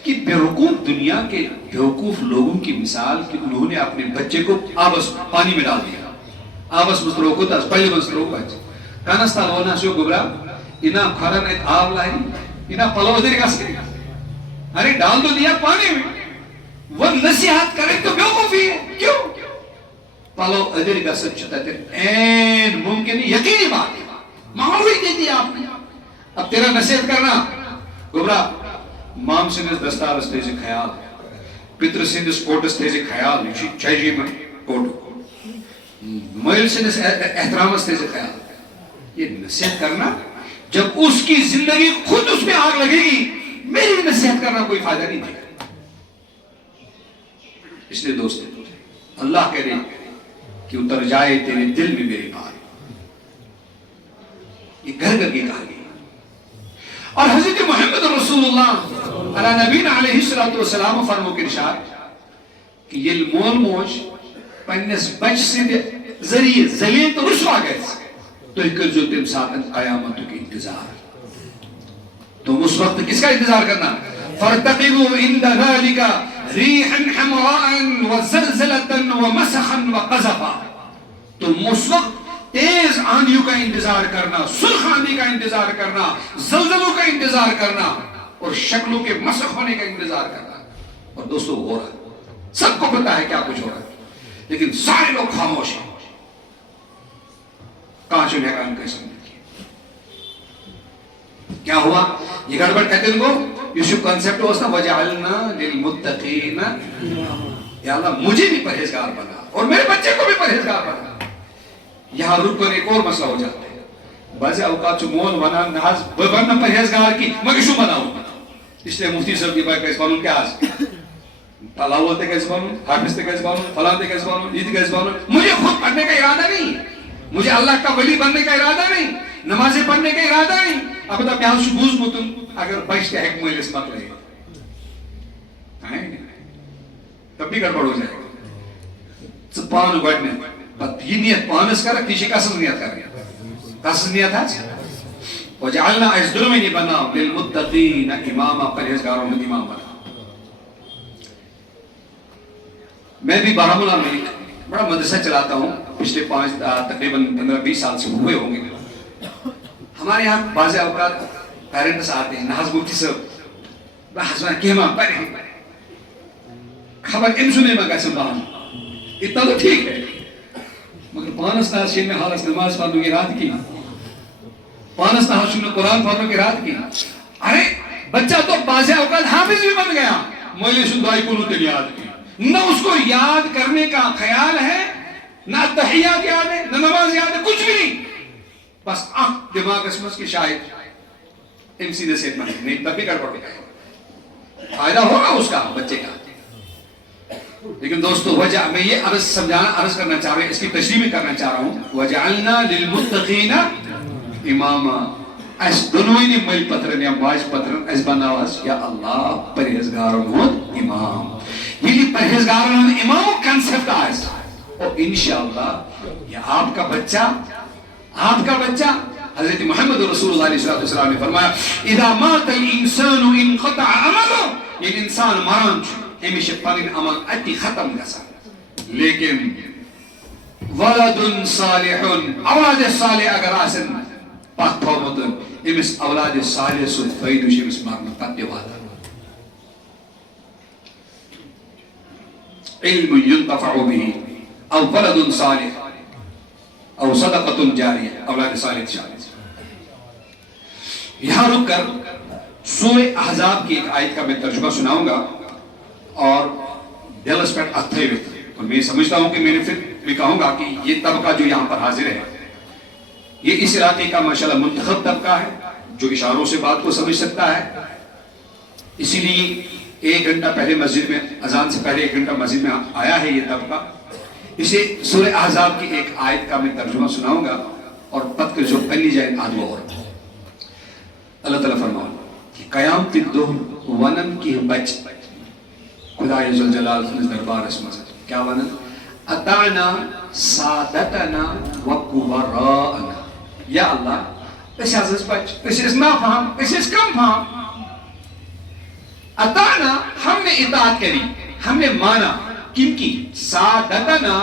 کہ بیوقوف دنیا کے بیوقوف لوگوں کی مثال کہ انہوں نے اپنے بچے کو آبس پانی میں ڈال دیا آبس مسترو کو تاز پہلے مسترو کو بچے کانستا لونا سو گبرا انہا کھارن ایک آب لائی انہا پلو دیر گس کے ارے ڈال دو دیا پانی میں وہ نصیحت کرے تو بیوقوفی ہے کیوں پلو ادھر گسد چھتا تیر این ممکن یقینی بات ہے معاوی دے دیا آپ نے اب تیرا نصیحت کرنا گبرا مام سندس دستارس تیزی خیال پتر سندس کوٹس تیزی خیال چاہیے میں کوٹو مائل سندس احترامس تیزی خیال یہ نصیحت کرنا جب اس کی زندگی خود اس میں آگ لگے گی میری نصیحت کرنا کوئی فائدہ نہیں دے گا اس لئے دوستو اللہ کرے کہ اتر جائے تیرے دل میں میری بات یہ گھر گھر کی کہانی اور حضرت محمد رسول اللہ علیہ نبینا علیہ السلام فرمو کے ارشاد کہ یہ مول موج پنس بچ سے ذریعے ذلیل تو رسوا گئے تو ایک جو تم ساتھ قیامت کی انتظار تم اس وقت کس کا انتظار کرنا فارتقبوا عند ذلك ريحا حمراء وزلزلة ومسخا وقذفا تم اس وقت تیز آندھیوں کا انتظار کرنا، سرخ آندھی کا انتظار کرنا، زلزلوں کا انتظار کرنا اور شکلوں کے مسخ ہونے کا انتظار کرنا. اور دوستو ہو رہا ہے، سب کو پتا ہے کیا کچھ ہو رہا ہے، لیکن سارے لوگ خاموش ہیں. کہاں چلے گا ان کا اسم؟ کیا ہوا؟ یہ گڑبڑ کہتے ہیں کو یوسف کنسپٹ ہوتا ہے وَجَعَلْنَا لِلْمُتَّقِينَ، یا اللہ مجھے بھی پرہیزگار بنا اور میرے بچے کو بھی پرہیزگار بنا. یہاں رک کر ایک اور مسئلہ ہو جاتا ہے. بعض اوقات مول ونا ناز بنا پرہیزگار کی مگر شو بناؤں، اس لیے مفتی صاحب کی بات کیسے بنوں کیا آج تلاوت تے کیسے بنوں، حافظ تے کیسے بنوں، فلاں تے کیسے بنوں، عید کیسے بنوں. مجھے خود پڑھنے کا ارادہ نہیں، مجھے اللہ کا ولی بننے کا ارادہ نہیں، نمازیں پڑھنے کا ارادہ نہیں. اب تو بیان شبوز بوتن اگر بچتے ایک مجلس مت لے تب بھی گڑبڑ ہو جائے گا. پان گڑنے یہ نیت پانس کر تیشی کسن نیت کر کسن نیت ہے وجعلنا اس دل میں نہیں بنا للمتقین اماما، پرہیزگاروں میں امام بنا. میں بھی بارہمولہ میں بڑا مدرسہ چلاتا ہوں، پچھلے تقریباً 15-20 سال سے ہوئے ہوں گے. ہمارے یہاں بعض اوقات پیرنٹس آتے ہیں، ناز مفتی صاحب بحث میں کہما پڑھیں خبر ام سنے میں گیسے باہم اتنا تو ٹھیک ہے، مگر پانس ناز شین میں حالت نماز پڑھنے کی رات کی، پانس ناز شین میں قرآن پڑھنے کی رات کی. ارے بچہ تو بعض اوقات حافظ بھی بن گیا، مولی سن دعائی کو نوتے یاد کی، نہ اس کو یاد کرنے کا خیال ہے، نہ تحیات یاد ہے، نہ نماز یاد ہے، کچھ بھی نہیں. بس دماغ اسمس کی شاید ام سیدھے سے نہیں تب بھی گڑبڑ گیا، فائدہ ہوگا اس کا بچے کا. لیکن دوستو وجہ میں یہ عرض کرنا چاہ رہا ہوں، اس کی تشریح بھی کرنا چاہ رہا ہوں. وَجَعَلْنَا لِلْمُتَّقِينَ اماما، اس دنوئی نے مل پترن یا باج پترن اس بناواز یا اللہ پرہیزگاروں ہوں امام. یہ پرہیزگاروں ہوں امام کنسپٹ آئیس اور انشاءاللہ یہ آپ کا بچہ حضرت محمد رسول اللہ علیہ السلام نے فرمایا اذا مات الانسان انقطع عمله، یہ انسان مران ہمیشہ پنن عمل اتی ختم گسا، لیکن ولد صالح، اولاد صالح اگر آسن پاک تھومت امس اولاد صالح سو فائدہ شمس مرن پتہ وادا. علم ينتفع به او ولد صالح او صدقۃ جاریہ، اولاد صالح شامل. یہاں رک کر سورہ احزاب کی ایک آیت کا میں ترجمہ سناؤں گا اور دل اس پر اتھے ہوئے، اور میں سمجھتا ہوں کہ میں نے پھر بھی کہوں گا کہ یہ طبقہ جو یہاں پر حاضر ہے یہ اس علاقے کا ماشاءاللہ منتخب طبقہ ہے جو اشاروں سے بات کو سمجھ سکتا ہے. اسی لیے 1 گھنٹہ پہلے مسجد میں اذان سے پہلے 1 گھنٹہ مسجد میں آیا ہے یہ طبقہ. اسے سورہ احزاب کی ایک آیت کا میں ترجمہ سناؤں گا اور پت کے جو پہلی جائے آدھو اور. اللہ تعالیٰ فرماؤں کہ قیامت دہر ونن کی بچ خدا عزوجلال دربار اس مذہب کیا ونن اتعنا سادتنا وکبراءنا، یا اللہ اس حضرت بچ اس نا فہم اس کم فہم. اتعنا ہم نے اطاعت کری، ہم نے مانا کن کی؟ سادتنا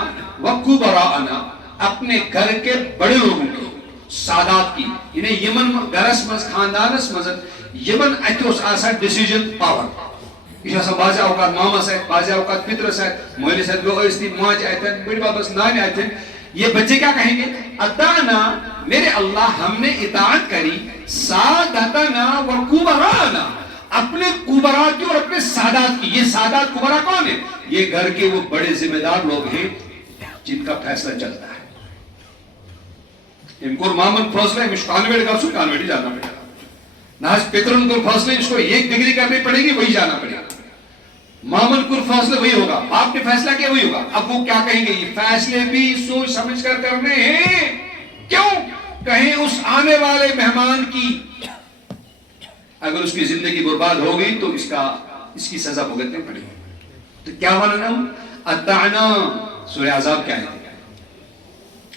وکبراءنا، اپنے گھر کے بڑے لوگوں کی، سادات کی. انہیں یمن گرس مز خاندانس مز یمن اتوس آسا ڈیسیجن پاور، یہ آسا بعض اوقات ماما ساتھ، بعض اوقات پتر ساتھ، مولی ساتھ گو ایستی ماج آئیتن، بڑی بابس نانی آئیتن. یہ بچے کیا کہیں گے؟ اتانا میرے اللہ ہم نے اطاعت کری، سادتنا وکبراءنا، اپنے کبراء کی اور اپنے سادات کی. یہ سادات کبراء کون ہے؟ یہ گھر کے وہ بڑے ذمہ دار لوگ ہیں جن کا فیصلہ چلتا ہے. ان کو مامن فیصلہ ہے، مش کانویٹ کا سو کانویٹ جانا پڑے گا، ناز پیترن کو فیصلہ اس کو 1 ڈگری کرنی پڑے گی، وہی جانا پڑے گا. مامن کو فیصلہ وہی ہوگا، آپ نے فیصلہ کیا وہی ہوگا. اب وہ کیا کہیں گے؟ یہ فیصلے بھی سوچ سمجھ کر کرنے ہیں. کیوں؟ کہیں اس آنے والے مہمان کی اگر اس کی زندگی برباد ہو گئی تو اس کی سزا بھگتنے پڑے گی. تو کیا بننا؟ اتعنا، سورہ احزاب کیا ہے؟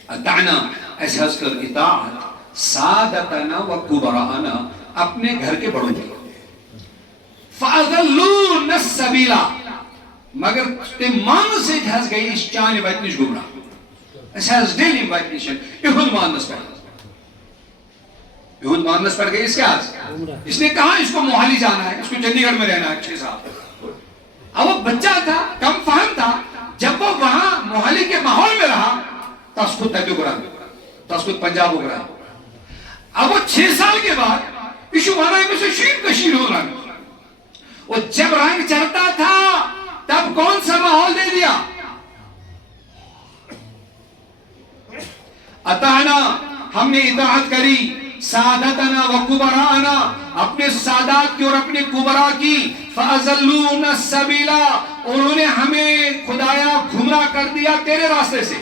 اتعنا ایسے حس کر اطاعت، سادتنا وکبراءنا، اپنے گھر کے بڑوں کی. فَأَضَلُّونَ السَّبِيلَ، مگر تم مان سے جھس گئی اس چانے وقت نش گمراہ. اس has daily invitation یہود مانس پر یہود مانس پر گئی اس کے آج اس نے کہا اس کو موہالی جانا ہے اس کو چندی گڑھ میں رہنا ہے 6 سال اب وہ بچہ تھا کم فہم تھا جب وہ وہاں موہالی کے ماحول میں رہا تو اس کو تیلگو گرا تو اس کو پنجاب گرا اب وہ 6 سال کے بعد ایشو مانا ہے میں سے شیر کشیر ہو رہا وہ جب رنگ چڑھتا تھا تب کون سا ماحول دے دیا اطاعنا ہم نے اطاعت کری سادتنا و کبرانا اپنے سادات کی اور اپنے کبرا کی فازلون السبیلا انہوں نے ہمیں خدایا گھمراہ کر دیا تیرے راستے سے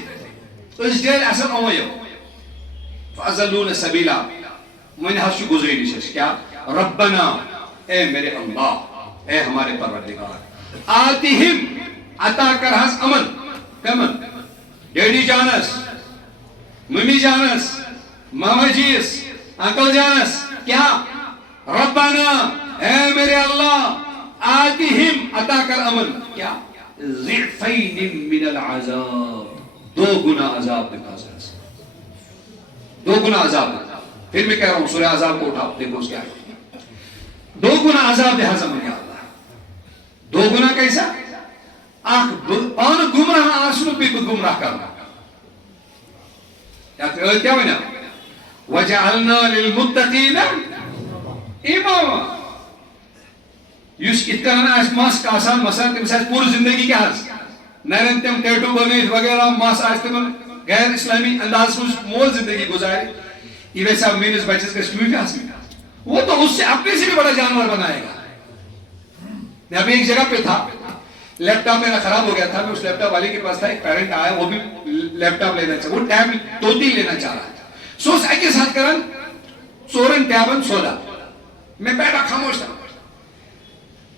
اس دیر اصل اویو فازلون السبیلا میں نے حسو گزری نشش کیا ربنا اے میرے اللہ اے ہمارے پروردگار آتیہم عطا کر حس امن کمن ڈیڈی جانس ممی جانس ماما جیس انکل جانس کیا ربنا اے میرے اللہ آتیہم عطا کر امن کیا ضعفین من العذاب 2 گنا عذاب دکھا سکتا 2 گنا عذاب دکھا پھر میں کہہ رہا ہوں سورہ عذاب کو اٹھاؤ دیکھو اس کیا ہے 2 گنا عذاب دے حضم کیا اللہ 2 گنا کیسا پان گمراہ آسنو بھی گمراہ کرنا کیا ہونا وَجَعَلْنَا لِلْمُتَّقِينَ اماما یس اتکرنا اس ماس کا آسان مسئلہ تم سے پور زندگی کیا حس نیرن تم ٹیٹو بنیت وغیرہ ماس آج تم غیر اسلامی انداز میں مول زندگی گزاری یہ ویسا مینس بچس کا سکیوی کا حس وہ تو اس سے اپنے سے بھی بڑا جانور بنائے گا میں ابھی ایک جگہ پہ تھا لیپ ٹاپ میرا خراب ہو گیا تھا میں اس لیپ ٹاپ والے کے پاس تھا ایک پیرنٹ آیا وہ بھی لیپ ٹاپ لینا چاہا وہ ٹیب توتی لینا چاہ رہا تھا سو اس ایک ساتھ کرن سورن ٹیبن سودا میں بیٹھا خاموش تھا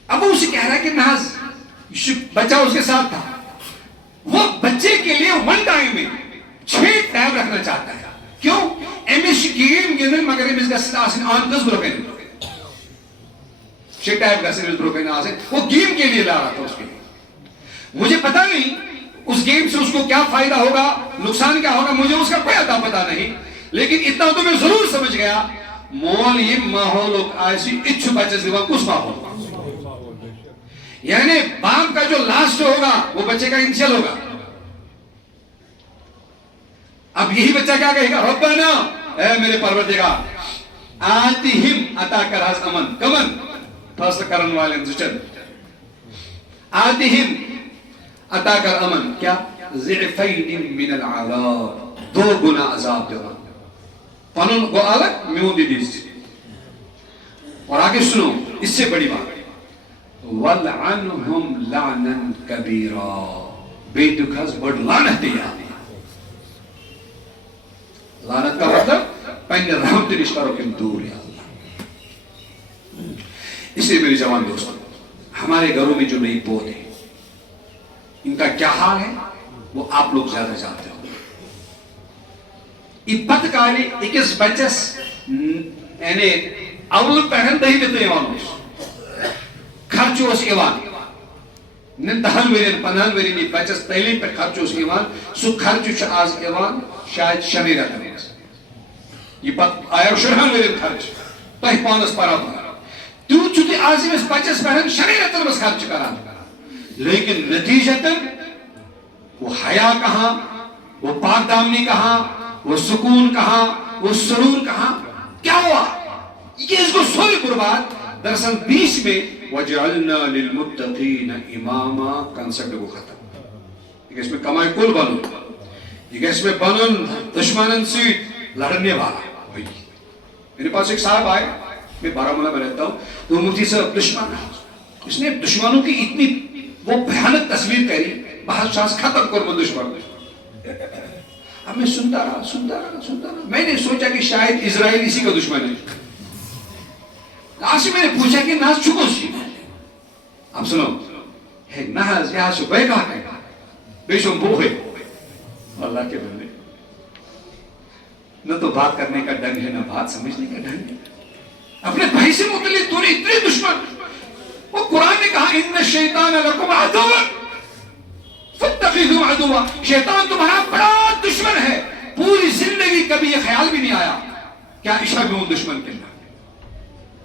اب وہ اسے کہہ رہا ہے کہ ناز بچہ اس کے ساتھ تھا وہ بچے کے لیے 1 ٹائم میں 6 ٹیب رکھنا چاہتا ہے کیوں ایمش گیم گندن مگر ایمش گسن آسن آن کس بروکن 6 ٹیب گسن ایمش بروکن آسن وہ گیم کے لیے لا رہا تھا اس کے لیے مجھے پتا نہیں اس گیم سے اس کو کیا فائدہ ہوگا نقصان کیا ہوگا مجھے اس کا کوئی عطا پتا نہیں لیکن اتنا تو میں ضرور سمجھ گیا مول یہ ماحول ایسی اچھو بچے سے کس ماحول یعنی باپ کا جو لاسٹ ہوگا وہ بچے کا انشل ہوگا اب یہی بچہ کیا کہے گا ربنا اے میرے پروردگار آتیہم عطا کر حس امن کمن فاصل کرن والن زچن آتیہم عطا کر امن کیا ضعفین من العذاب 2 گنا عذاب دیوا پانون گو آلک میون دی دیس اور آگے سنو اس سے بڑی بات وَلْعَنْهُمْ لَعْنًا كَبِيرًا بیٹو کھاس بڑھ لعنت دیا لعنت کا مطلب پہنے رحمت رشتاروں کے دور یا اللہ اس لیے میری جوان دوستوں ہمارے گھروں میں جو نئی پود ہیں ان کا کیا حال ہے وہ آپ لوگ زیادہ جانتے ہو یہ بدکاری اکس بچس یعنی اول پہن دہی دیتے ایوانوس خرچوس ایوان نن 10 ورین 15 ورین بچس تعلیم پر خرچوس ایوان سو خرچوش آز ایوان شاید شنی رکھنے یہ پت آیا شرحان ورین خرچ تہ پانس پارا بنا تو چھتے آزیم اس بچس پہن شنی رکھنے بس خرچ کرا لیکن نتیجتاً وہ حیا کہاں وہ پاک دامنی کہاں وہ سکون کہاں وہ سرور کہاں کیا ہوا یہ اس کو سوری برباد دراصل 20 میں وَجَعَلْنَا لِلْمُتَّقِينَ إِمَامًا کنسپٹ کو ختم یہ اس میں کمائی کل بنو یہ اس میں بنن دشمنن سے لڑنے والا میرے پاس ایک صاحب آئے میں بارہمولہ میں رہتا ہوں تو مفتی صاحب دشمن ہے اس نے دشمنوں کی اتنی وہ بھیانک تصویر کری بہت شانس ختم کر وہ دشمن اب میں سنتا رہا میں نے سوچا کہ شاید اسرائیل اسی کا دشمن ہے آسی میں نے پوچھا کہ ناز چھکو سی اب سنو ناز یہاں سے بے کہا ہے بے شم بو ہے اللہ کے بندے نہ تو بات کرنے کا ڈنگ ہے نہ بات سمجھنے کا ڈنگ ہے اپنے بھائی سے متعلق تو نے اتنے دشمن وہ قرآن نے کہا ان الشیطان لکم عدوا فاتخذوا عدوا شیطان تمہارا بڑا دشمن ہے، پوری زندگی کبھی یہ خیال بھی نہیں آیا کیا عائشہ بھی ان دشمن کے نام.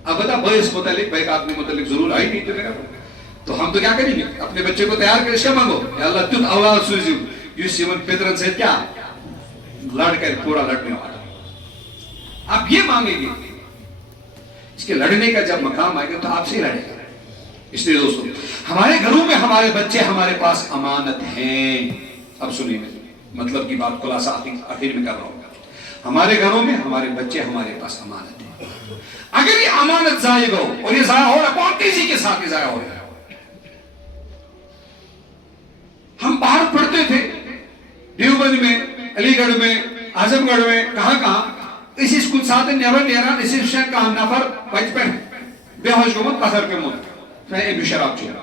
اب بتا بھائی اس متعلق بھائی آپ نے متعلق ضرور آئی نہیں تو ہم تو کیا کریں گے؟ اپنے بچے کو تیار کر کیا مانگو یا اللہ تم اولاد سوزیو یس یمن پترن سے کیا لڑ کر پورا لڑنے والا. آپ یہ مانگیں گے، اس کے لڑنے کا جب مقام آئے گا تو آپ سے ہی لڑے گا. اس لیے دوستو ہمارے گھروں میں ہمارے بچے ہمارے پاس امانت ہیں. اب سنیے مطلب کی بات خلاصہ آخر میں کر رہا ہوں. ہمارے گھروں میں ہمارے بچے ہمارے پاس امانت ہیں. اگر یہ امانت ضائع ہو اور یہ ضائع ہو رہا ہے بہت تیزی کے ساتھ ضائع ہو رہا ہے. ہم باہر پڑھتے تھے دیوبند میں، علی گڑھ میں، اعظم گڑھ میں، کہاں اسی اسکول ساتھ نیبر نیران اسی شہر کا نفر بچ پہ بے ہوش گومت پتھر پہ موت میں شراب چورا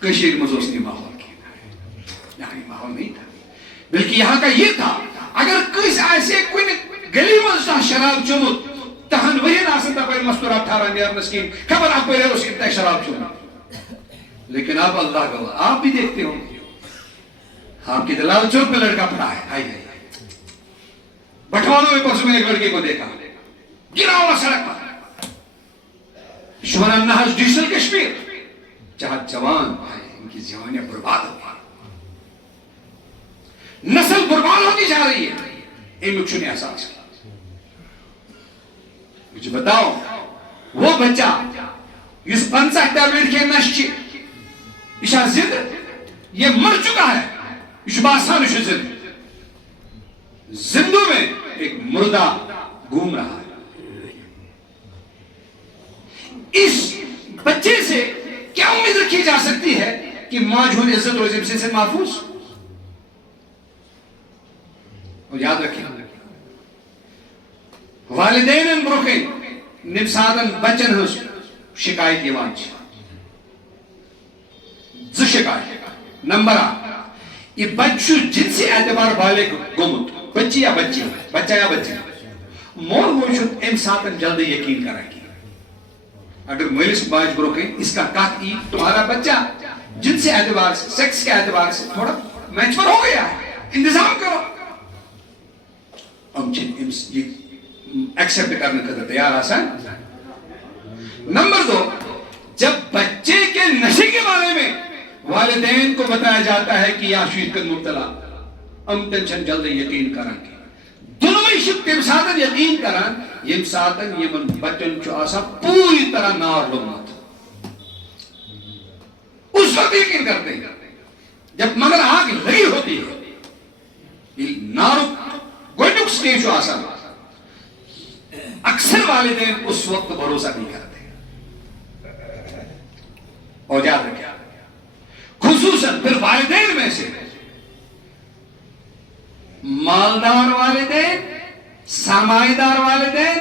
کشیر مزوسنی ماحول کی یہاں یہ ماحول نہیں تھا، بلکہ یہاں کا یہ تھا اگر کس ایسے کوئی گلی میں شراب چومت تہن وہی ناسن تپر مستور 18 نیرنس کی خبر آپ پہلے اس کی شراب چومت. لیکن آپ اللہ کا آپ بھی دیکھتے ہوں آپ کی دلال چوک میں لڑکا پڑا ہے. آئی بٹوالوں میں پرسوں میں ایک لڑکے کو دیکھا گرا ہوا سڑک پر شمال النہج ڈیجیٹل کشمیر جہاں جوان ان کی جوانیاں برباد ہو گئی، نسل برباد ہوتی جا رہی ہے. ان لوگ نے احساس کیا. مجھے بتاؤ وہ بچہ اس 50 ٹیبلٹ کے نشے یہ زند یہ مر چکا ہے، یہ باسان زند زندوں میں ایک مردہ گھوم رہا ہے. اس بچے سے کیا امید رکھی جا سکتی ہے کہ ماں جھول عزت اور عزت سے محفوظ؟ اور یاد رکھیں والدین برکن نمسادن بچن ہز شکایت یوان ز شکایت. نمبر 1 یہ بچہ جنسی اعتبار بالغ گومت بچی یا بچی بچہ یا بچی مول موج ام ساتن جلدی یقین کرا کہ اگر مالس باج برکن اس کا کات ای تمہارا بچہ جنسی اعتبار سے سیکس کے اعتبار سے تھوڑا میچور ہو گیا ہے، انتظام کرو. ہم یہ ایکسپٹ کرنے کا تیار آسان. نمبر 2 جب بچے کے نشے کے بارے میں والدین کو بتایا جاتا ہے کہ یا شیطان مبتلا ام ٹینشن جلدی یقین کران کہ دونوں شب تم ساتن یقین کران یم ساتن یمن بچن چو آسا پوری طرح نار لگمت اس وقت یقین کرتے ہیں جب مگر آگ لگی ہوتی ہے نار گوڑنک سٹیج چو آسا. اکثر والدین اس وقت بھروسہ نہیں کرتے. اور یاد رکھیں خصوصاً پھر والدین میں سے مالدار والدین، سرمایہ والدین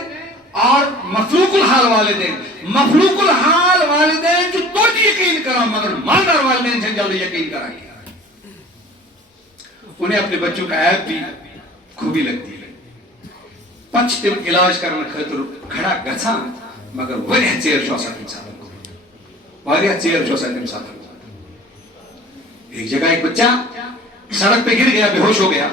اور مفلوق الحال والدین. مفلوق الحال والدین جو تو یقین کرا مگر مالدار والدین سے جلدی یقین کرا گیا. انہیں اپنے بچوں کا عیب بھی خوبی لگتی ہے. پچ تم علاج کرنا خاطر کھڑا گھا مگر واریاہ ژیر چھُ آسان تمہِ ساتہٕ واریاہ ژیر چھُ آسان تمہِ ساتہٕ. ایک جگہ ایک بچہ سڑک پہ گر گیا، بے ہوش ہو گیا.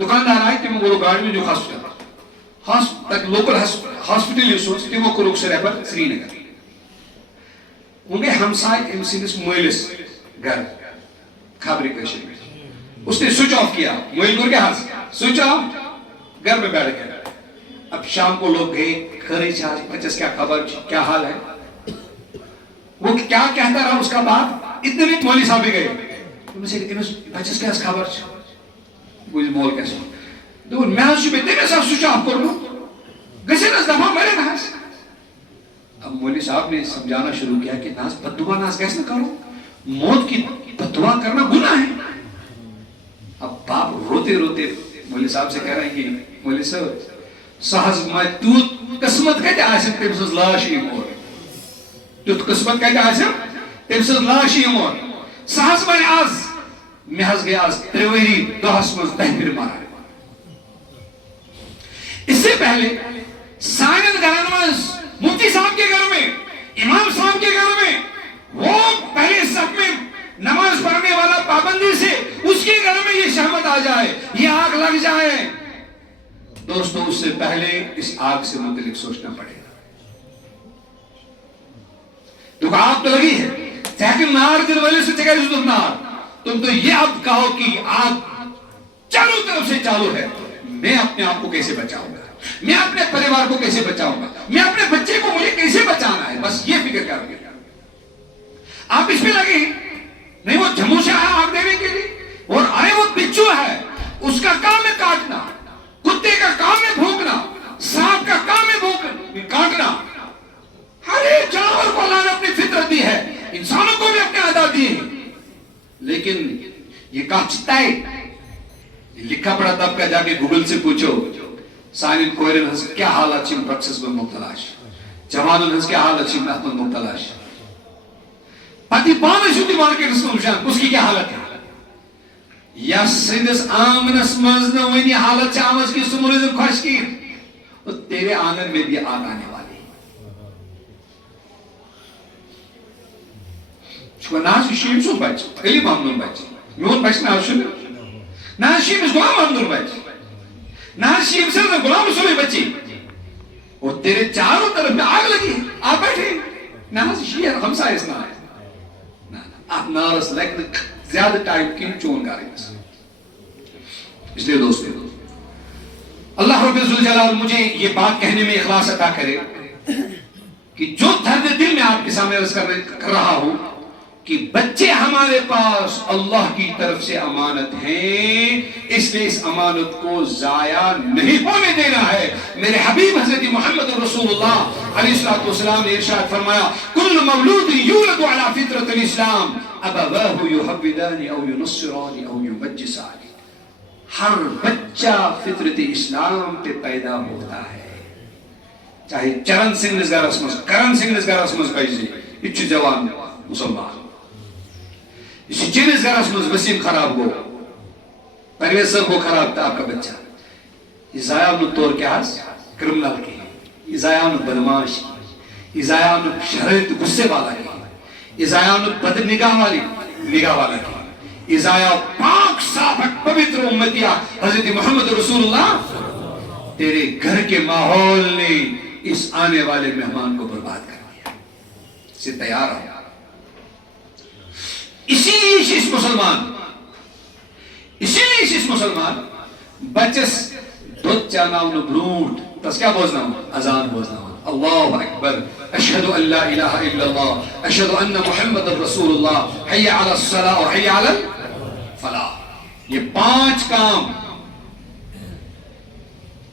دکاندار آئے تمہیں بولو گاڑی میں جو ہاسپٹل لوکل ہاسپٹل یس تمو کوٚرُکھ سُہ ریفر سری نگر. وۄنۍ گٔے ہمسائے أمۍ سٕنٛدِس مٲلِس گھر خبرِ کٲشِر پٲٹھۍ. اس نے سوئچ آف کیا، مٲلۍ کوٚر کیٛاہ حظ سوئچ آف گھر میں بیٹھ گیا. اب شام کو لوگ گئے خرید چاہ بچس کیا خبر کیا حال ہے. وہ کیا کہتا رہا اس کا باپ. اتنے بھی مولوی صاحب بھی گئے بچس کیا خبر بوز مول کیسے دون میں حض میں تمہیں صاحب سوئچ آف کرنو گھسے ناس دفعہ مرے ناس. اب مولوی صاحب نے سمجھانا شروع کیا کہ ناس بددعا ناس کیسے نہ کرو، موت کی بددعا کرنا گناہ ہے. اب باپ روتے روتے مولوی صاحب سے کہہ رہے ہیں کہ مولوی صاحب سہز میں تیوت قسمت کہتے آسن تم سز لاش ایمور تیوت قسمت کہتے آسن تم سز لاش ایمور سہز میں آز میں حض گیا آز تریوری دوہس مز دہمیر مارا. اس سے پہلے سائنن گھران مز مفتی صاحب کے گھر میں امام صاحب کے گھر میں وہ پہلے صف میں نماز پڑھنے والا پابندی سے اس کے گھر میں یہ شہمت آ جائے, یہ آگ لگ جائے, دوستو اس سے پہلے اس آگ سے متعلق سوچنا پڑے گا. تو آگ تو لگی ہے, لیکن نار دل والے سے چکے رسول نار, تم تو یہ اب کہو کہ آگ چاروں طرف سے چالو ہے, میں اپنے آپ کو کیسے بچاؤں گا, میں اپنے پریوار کو کیسے بچاؤں گا, میں اپنے بچے کو مجھے کیسے بچانا ہے, بس یہ فکر کر کے آپ اس میں لگے. نہیں, وہ جموشا ہے آگ دینے کے لیے, اور آئے وہ بچو ہے, اس کا کام ہے کاٹنا, کتے کا کام ہے بھونکنا, سانپ کا کام ہے کاٹنا. ہر ایک جانور کو اللہ نے اپنی فطرت دی ہے, انسانوں کو بھی اپنے عادات دی ہے, لیکن یہ کاچتا ہے. لکھا پڑا تب کا جا کے گوگل سے پوچھو سانین کوئرن ہنس کیا حالات چھم پرکسس میں مبتلاش, جوانن ہنس کیا حالات چھم میں مبتلاش, پتی پانے شدی مارکیٹ اس کو مشان اس کی کیا حالت ہے. یا سندس آمنس مزن وینی حالت سے آمنس کی سمولزم خوش کی, اور تیرے آنگن میں بھی آگ آنے والی. شکو ناز شیم سو بچ, علی محمدون بچ, میون بچ ناز شو ناز شیم اس غلام محمدون بچ, ناز شیم سر غلام رسول بچی, اور تیرے چاروں طرف میں آگ لگی, آپ بیٹھے ناز شیم ہمسا اس نام آپ نارس لگ زیادہ ٹائپ کی چون کر رہی ہے. اس لیے دوستو اللہ رب الجلال مجھے یہ بات کہنے میں اخلاص عطا کرے کہ جو درد دل میں آپ کے سامنے عرض کر رہا ہوں کہ بچے ہمارے پاس اللہ کی طرف سے امانت ہیں, اس لیے اس امانت کو ضائع نہیں ہونے دینا ہے. میرے حبیب حضرت محمد رسول اللہ علیہ السلام نے ارشاد فرمایا کل مولود یولد علی فطرت الاسلام ابواہ یحودان او ینصران او یمجسان. ہر بچہ فطرت اسلام پہ پیدا ہوتا ہے, چاہے چرن سنگھ نسگرس مز کرن سنگھ نسگرس مز پیزی یہ جوان مسلمان, یہ چینس گرس مز وسیم خراب گو, پرویز صاحب کو خراب تھا آپ کا بچہ, یہ ضائع نو طور کیا کرمنل کی, یہ ضائع نو بدماش, یہ ضائع نو شرط غصے والا کی, یہ ضائع نو بد نگاہ والا کی, یہ ضائع پاک صاف پوتر امتیہ حضرت محمد رسول اللہ. تیرے گھر کے ماحول نے اس آنے والے مہمان کو برباد کر دیا, اسے تیار ہو. اسی لیے اس مسلمان بچس دودھ چاناو نو بروٹ تس کیا بوزنا ہوں, اذان بوزنا ہوں, اللہ اکبر, اشہدو ان لا الہ الا اللہ, اشہدو ان محمد رسول اللہ, حی علی الصلاة اور حی علی الفلاح. یہ 5 کام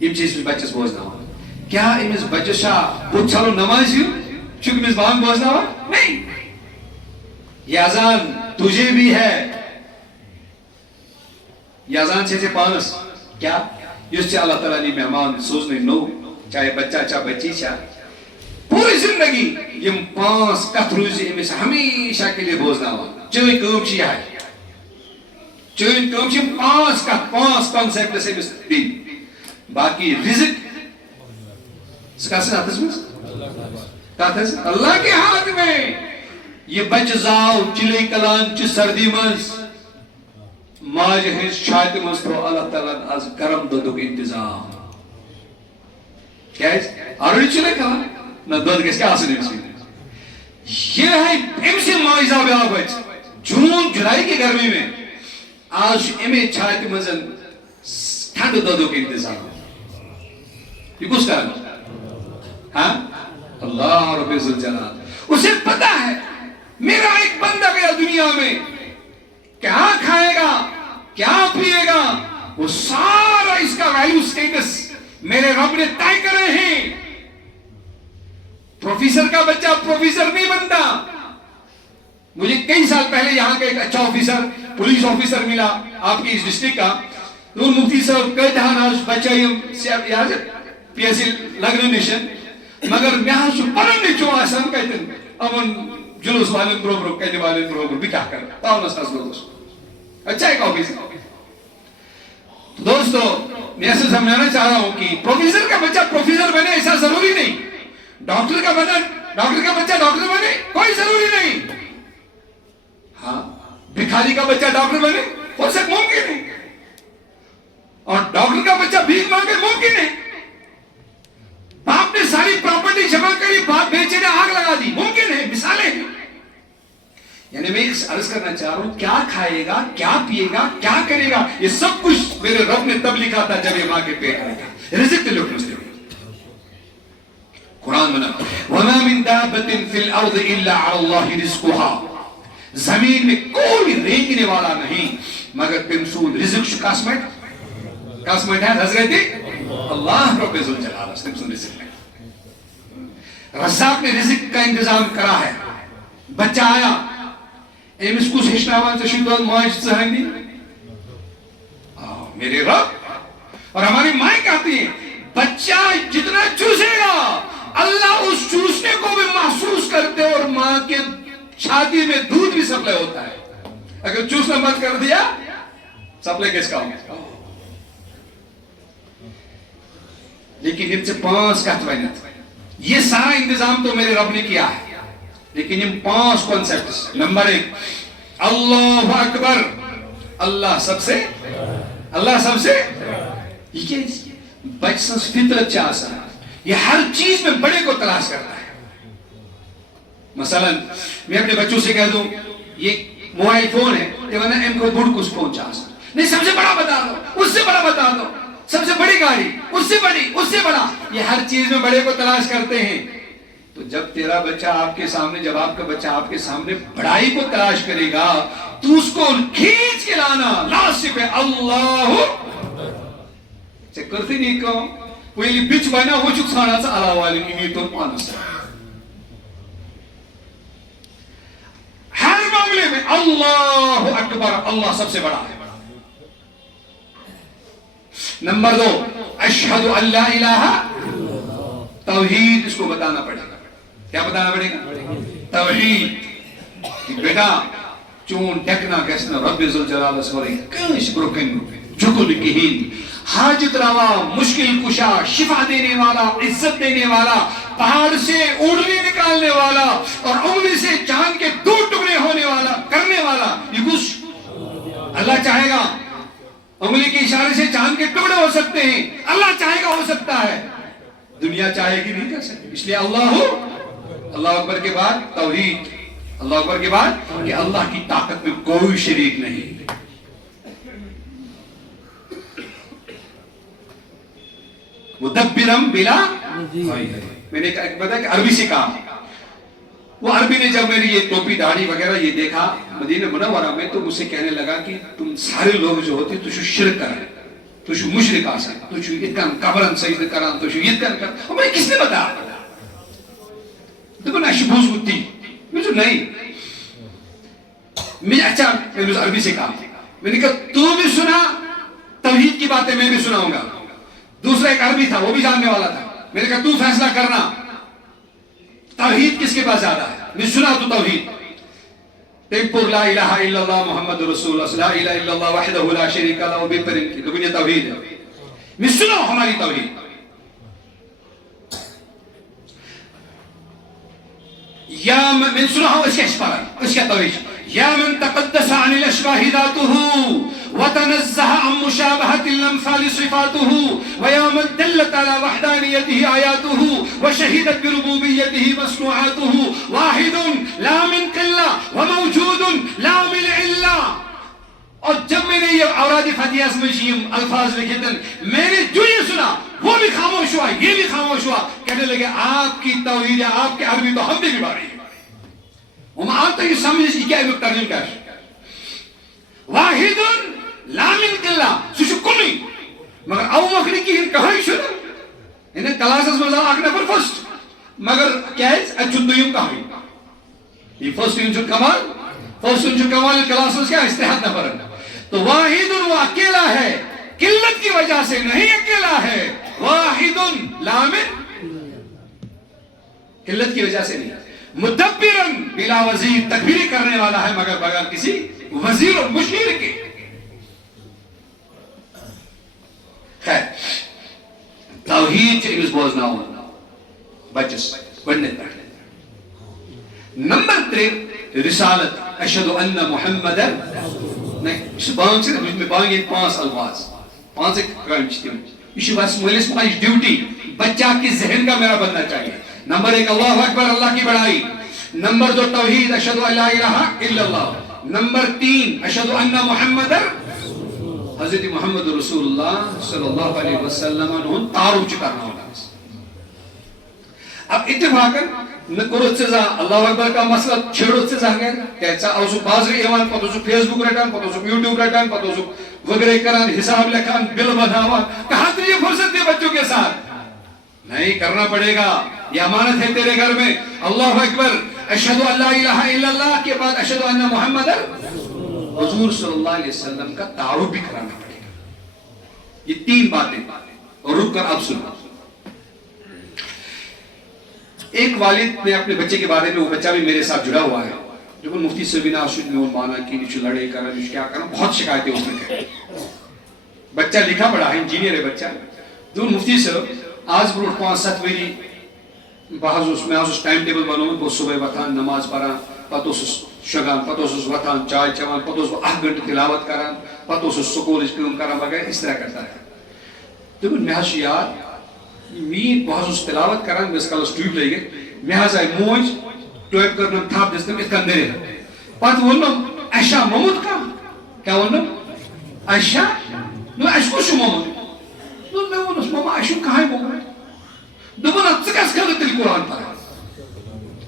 یم چیز بچس بوزنا ہوں. کیا امس بچشا بہت چلو نماز چونکہ امس بانگ بوزنا ہوں, نہیں, یہ اذان تجھے بھی ہے, یہ اذان سے پانس کیا اس سے اللہ تعالیٰ نے مہمان سوزنے نو, چاہے بچہ چاہے بچی چاہے پوری زندگی یہ 5 کتھ روزی امس ہمیشہ کے لیے بوزنا ہوا. چوئی کام چی ہے, چوئی کام چی 5 کتھ 5 کانسیپٹ سے امس دی, باقی رزق سکاسن ہاتھ میں اللہ کے ہاتھ میں. یہ بچ زاو چلی کلان چی سردی منز ماج ہنس شاید منز تو اللہ تعالیٰ از گرم دودھ کے انتظام. کیا ہے آرڑی چلے کلان نہ دودھ کس کے آسن امسی, یہ ہے امسی ماجزہ بیا بچ جون جولائی کی گرمی میں آج امی چھاید منزن ٹھنڈ دودھ کے انتظام. یہ کس کرن ہاں اللہ رب الجلال, اسے پتا ہے میرا ایک بندہ گیا دنیا میں, کیا کھائے گا کیا پیے گا وہ سارا اس کا ویلیو سٹیٹس میرے رب نے طے کرے ہیں. پروفیسر کا بچہ پروفیسر نہیں بنتا. مجھے کئی سال پہلے یہاں کا ایک اچھا آفیسر پولیس آفیسر ملا آپ کی اس ڈسٹرکٹ کا, نور مفتی صاحب کہتے ہیں بچہ یہاں سے پی ایس سی لگنے نشن مگر یہاں سے پڑھنے چو آسان کہتے ہیں امن جلوس والن برو کہنے والن برو بھی کیا کرنا تاؤنس نسلو دوستو. اچھا ایک آفیسر. دوستو میں ایسے سمجھانا چاہ رہا ہوں کہ پروفیسر کا بچہ پروفیسر بنے ایسا ضروری نہیں, ڈاکٹر کا بچہ ڈاکٹر بنے کوئی ضروری نہیں, ہاں بھکاری کا بچہ ڈاکٹر بنے ہو سکتا ممکن ہے. اور ڈاکٹر کا بچہ بھیک مانگے ممکن ہے. باپ نے ساری پراپرٹی جمع کری, باپ بیچے نے آگ لگا دی, ممکن ہے. مثالیں ہیں. یعنی میں عرض کرنا چاہ رہا ہوں, کیا کھائے گا, کیا پیے گا, کیا کرے گا, یہ سب کچھ میرے رب نے تب لکھا تھا جب یہ ماں کے پیٹ میں تھا. رزق لوگ مسلم قرآن میں وَمَا مِن دَابَّةٍ فِي الْأَرْضِ إِلَّا عَلَى اللَّهِ رِزْقُهَا, زمین میں کوئی رینگنے والا نہیں مگر تمسون رزق قسمت ہے حضرت اللہ رب ذوالجلال تمسون رزق ہے. رزاق نے رزق کا انتظام کرا ہے. بچہ آیا ایمس کس ہشناوان سے شدت ماج سہنگی میرے رب. اور ہماری مائیں کہتی ہیں بچہ جتنا چوسے گا اللہ اس چوسنے کو بھی محسوس کرتے, اور ماں کے چھاتی میں دودھ بھی سپلائی ہوتا ہے. اگر چوسنا بند کر دیا سپلائی کس کا ہوگا. لیکن ان سے 5 کتوائنت, یہ سارا انتظام تو میرے رب نے کیا ہے, لیکن ان 5 کانسیپٹس. نمبر 1 اللہ اکبر, اللہ سب سے یہ کیا بچ سنس فطرت چاہتا ہے, یہ ہر چیز میں بڑے کو تلاش کرتا ہے. مثلا میں اپنے بچوں سے کہہ دوں یہ موبائل فون ہے, یہ ورنہ ان کو بڑھ کچھ فون چاہتا نہیں, سب سے بڑا بتا دو, اس سے بڑا بتا دو, سب سے بڑی گاڑی, اس سے بڑی, اس سے بڑا, یہ ہر چیز میں بڑے کو تلاش کرتے ہیں. تو جب تیرا بچہ آپ کے سامنے, جب آپ کا بچہ آپ کے سامنے بڑائی کو تلاش کرے گا تو اس کو کھینچ کے لانا ناصب ہے اللہ کرتی نہیں کہوں ویلی بچ بنا وہ چک سانا سا علا والی نیمی تو مانس. ہر معاملے میں اللہ اکبر, اللہ سب سے بڑا ہے. نمبر 2 اشہد ان لا الہ, توحید اس کو بتانا پڑے گا. کیا بتانا پڑے گا؟ توحید. بیٹا چون ڈکنا گسنا رب ذوالجلال سورے کش برکن جھکل کہین, حاجت روا, مشکل کشا, شفا دینے والا, عزت دینے والا, پہاڑ سے اڑنے نکالنے والا, اور انگلی سے چاند کے 2 ٹکڑے ہونے والا, کرنے والا. یہ کچھ اللہ چاہے گا انگلی کے اشارے سے چاند کے ٹکڑے ہو سکتے ہیں, اللہ چاہے گا ہو سکتا ہے, دنیا چاہے گی نہیں کر سکتی. اس لیے اللہ اکبر کے بعد توحید, اللہ اکبر کے بعد کہ اللہ کی طاقت میں کوئی شریک نہیں. مدبرم بلا, میں نے بتا کہ عربی سے کہا, وہ عربی نے جب میری یہ ٹوپی داڑھی وغیرہ یہ دیکھا مدینہ منورہ میں تو مجھ سے کہنے لگا کہ تم سارے لوگ جو ہوتے تو شرک کریں, تو مشرک آسان, تو اتکن قبرن سجد کران, تو اتکن کران. اور میں کس نے بتایا تو میں اشبوز ہوتی میں جو نہیں, میں اچھا میں نے عربی سے کہا, میں نے کہا تو بھی سنا توحید کی باتیں میں بھی سناؤں گا. دوسرا ایک عربی تھا وہ بھی جاننے والا تھا, میں نے کہا تو فیصلہ کرنا توحید کس کے پاس زیادہ ہے. میں سنا تو توحید تیپور لا الہ الا اللہ محمد رسول اللہ, لا الہ الا اللہ وحدہ لا شریک لہ, بہترین کی لیکن یہ توحید ہے. میں سناؤ ہماری توحید. یا من سناؤ اس کے اشبار, اس کے توحید. یا من تقدس عن الاشباہ ذاتہ وتنزه عن مشابهة الأمثال صفاته, ويا من دلت على وحدانيته آياته وشهدت بربوبيته مصنوعاته, واحد لا من قلة وموجود لا من علة. اور جب میں نے یہ اوراد فتحیہ میں الفاظ لکھے تھے میں نے جو یہ سنا وہ بھی خاموش ہوا, یہ بھی خاموش ہوا. کہنے لگے آپ کی توحید ہے, آپ کے عربی تو ہم بھی باری ہے. ہم آپ تو یہ سمجھ اس کی کیا ترجمہ کر واحد لا من قلہ سوچو کمی مگر او مخری کی ہن کہائی شدہ انہیں کلاسز مزا آگ نفر فرسٹ مگر کیا ہے اچھو دویم کہائی یہ فرسٹ انجو کمال, فرسٹ انجو کمال کلاسز کیا استحاد نفر. تو واحد وہ اکیلا ہے, قلت کی وجہ سے نہیں اکیلا ہے. واحد لا من قلت کی وجہ سے نہیں. مدبرن بلا وزیر, تکبیری کرنے والا ہے مگر بغیر کسی وزیر اور مشیر کے. خیر توحید چھ امس بوزناؤن بچس گۄڈنیتھ پٮ۪ٹھ. نمبر 3 رسالت, اشہد ان محمد نہیں بانگ سے بانگ یہ 5 الفاظ 5 کام تم یہ بس مالس ماج ڈیوٹی بچہ کے ذہن کا میرا بننا چاہیے. نمبر 1 اللہ اکبر اللہ کی بڑائی. نمبر 2 توحید اشہد ان لا الہ الا اللہ. نمبر 3 اشہد ان محمد حضرت محمد رسول اللہ صلی اللہ علیہ وسلم انہوں تعارف کرنا ہوگا. اب اتفاقاً نہ کرو ژا اللہ اکبر کا مسئلہ چھیڑو ژا گھر کیا اوسو بازر ایوان پتہ اوسو فیس بک رٹان پتہ اوسو یوٹیوب رٹان پتہ اوسو وغیرہ کران حساب لکھان بل بناوان. کہاں تجھے یہ فرصت دے بچوں کے ساتھ؟ نہیں کرنا پڑے گا. یہ امانت ہے تیرے گھر میں. اللہ اکبر اشہد ان لا الہ الا اللہ کے بعد اشہد ان محمد حضور صلی اللہ علیہ وسلم کا تعارف بھی کرانا پڑے گا. یہ 3 باتیں. اور رک کر اب سنو. ایک والد نے اپنے بچے کے بارے میں, وہ بچہ بھی میرے ساتھ جڑا ہوا ہے, جو مفتی سبینا شد میں مانا کی نیچے لڑے کرنا نیچے کیا کرنا, بہت شکایتیں اس نے کہیں. بچہ لکھا پڑھا ہے, انجینئر ہے بچہ. جو مفتی صاحب آج برو 5-7 وری بہت اس میں اس ٹائم ٹیبل بنو بہت صبح وتھان نماز پڑھان پتہ اس شگان پتہ اس وتھان چائے چوان پتہ اس 8 گھنٹے تلاوت کران پتہ اس سکول کام کران وغیرہ اس طرح کرتا ہے. تو میں حظ یاد مین بہت اس تلاوت کران میں اس کالس ٹیوب لے گئے میں حظ آئی موج ٹویب کرنا تھاپ دستم اس کندرے پت ونم اشا محمود کا کیا ونم اشا نو اشکو شو محمود نو میں ونس ماما اشو کہاں محمود دوبنا ژٕ کس خٲطرٕ تیٚلہِ قرآن پران.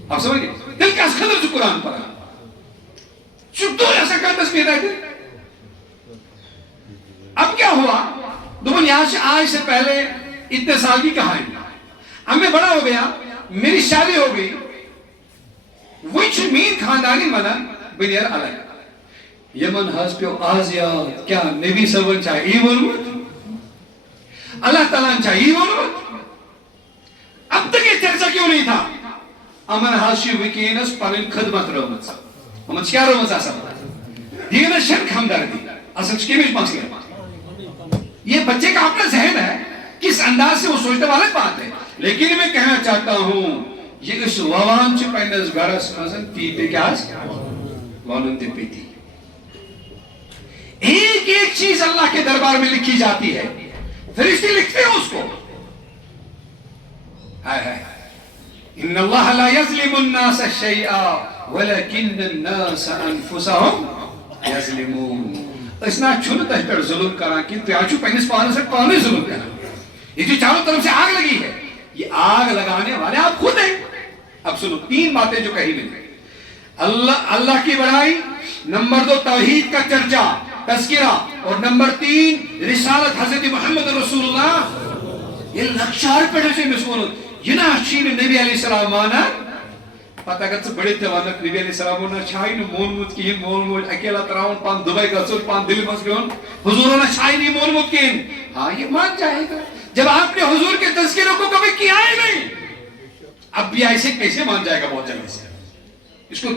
آپ سمجھ گئے تیٚلہِ کس خٲطرٕ ژٕ قرآن پران ژٕ تو ایسا کرتس میں رہتے. اب کیا ہوا دوبن یہاں سے آج سے پہلے اتنے سال کی کہانی اب میں بڑا ہو گیا میری شادی ہو گئی وہی چھ مین خاندانی منا بنیر الگ یمن حض پیو آزیاد کیا نبی صبن چاہیے ای ونمت اللہ تعالیٰ چاہیے ونمت. اب تک یہ چرچا کیوں نہیں تھا؟ امن حاشی وکینس پنن خدمت رومت امن کیا رومت آسا دینس شن ہمدردی اصل کیمش مسئلہ. یہ بچے کا اپنا ذہن ہے کس انداز سے وہ سوچنے والا بات ہے. لیکن میں کہنا چاہتا ہوں یہ اس ووان چھ پنس گھرس مزن تی پہ کیا وانن تے پیتی. ایک ایک چیز اللہ کے دربار میں لکھی جاتی ہے, فرشتے لکھتے ہیں اس کو. ان اللہ لا یظلم الناس شیئا ولکن الناس انفسهم یظلمون. اس نا چھن تہ پر ظلم کران کہ تیاچو پنس پانس پانے ظلم کران. یہ جو چاروں طرف سے آگ لگی ہے یہ آگ لگانے والے آپ خود ہیں. اب سنو 3 باتیں جو کہی میں نے. اللہ کی بڑائی, نمبر 2 توحید کا چرچا تذکرہ, اور نمبر 3 رسالت حضرت محمد رسول اللہ. یہ لکشار پیڑے سے مسئول یہ نا چین نبی علیہ السلام مانا پتہ اگر بڑے توانک نبی علیہ السلام نے چھائی نہ مونمت کین مونمت اکیلا تراون پان دبئی گژھن پان دل مس گون حضور نے چھائی نہیں مونمت کین. ہاں یہ مان جائے گا جب آپ نے حضور کے تذکروں کو کبھی کیا ہی نہیں. اب بھی ایسے کیسے مان جائے گا بہت جلدی سے. اس کو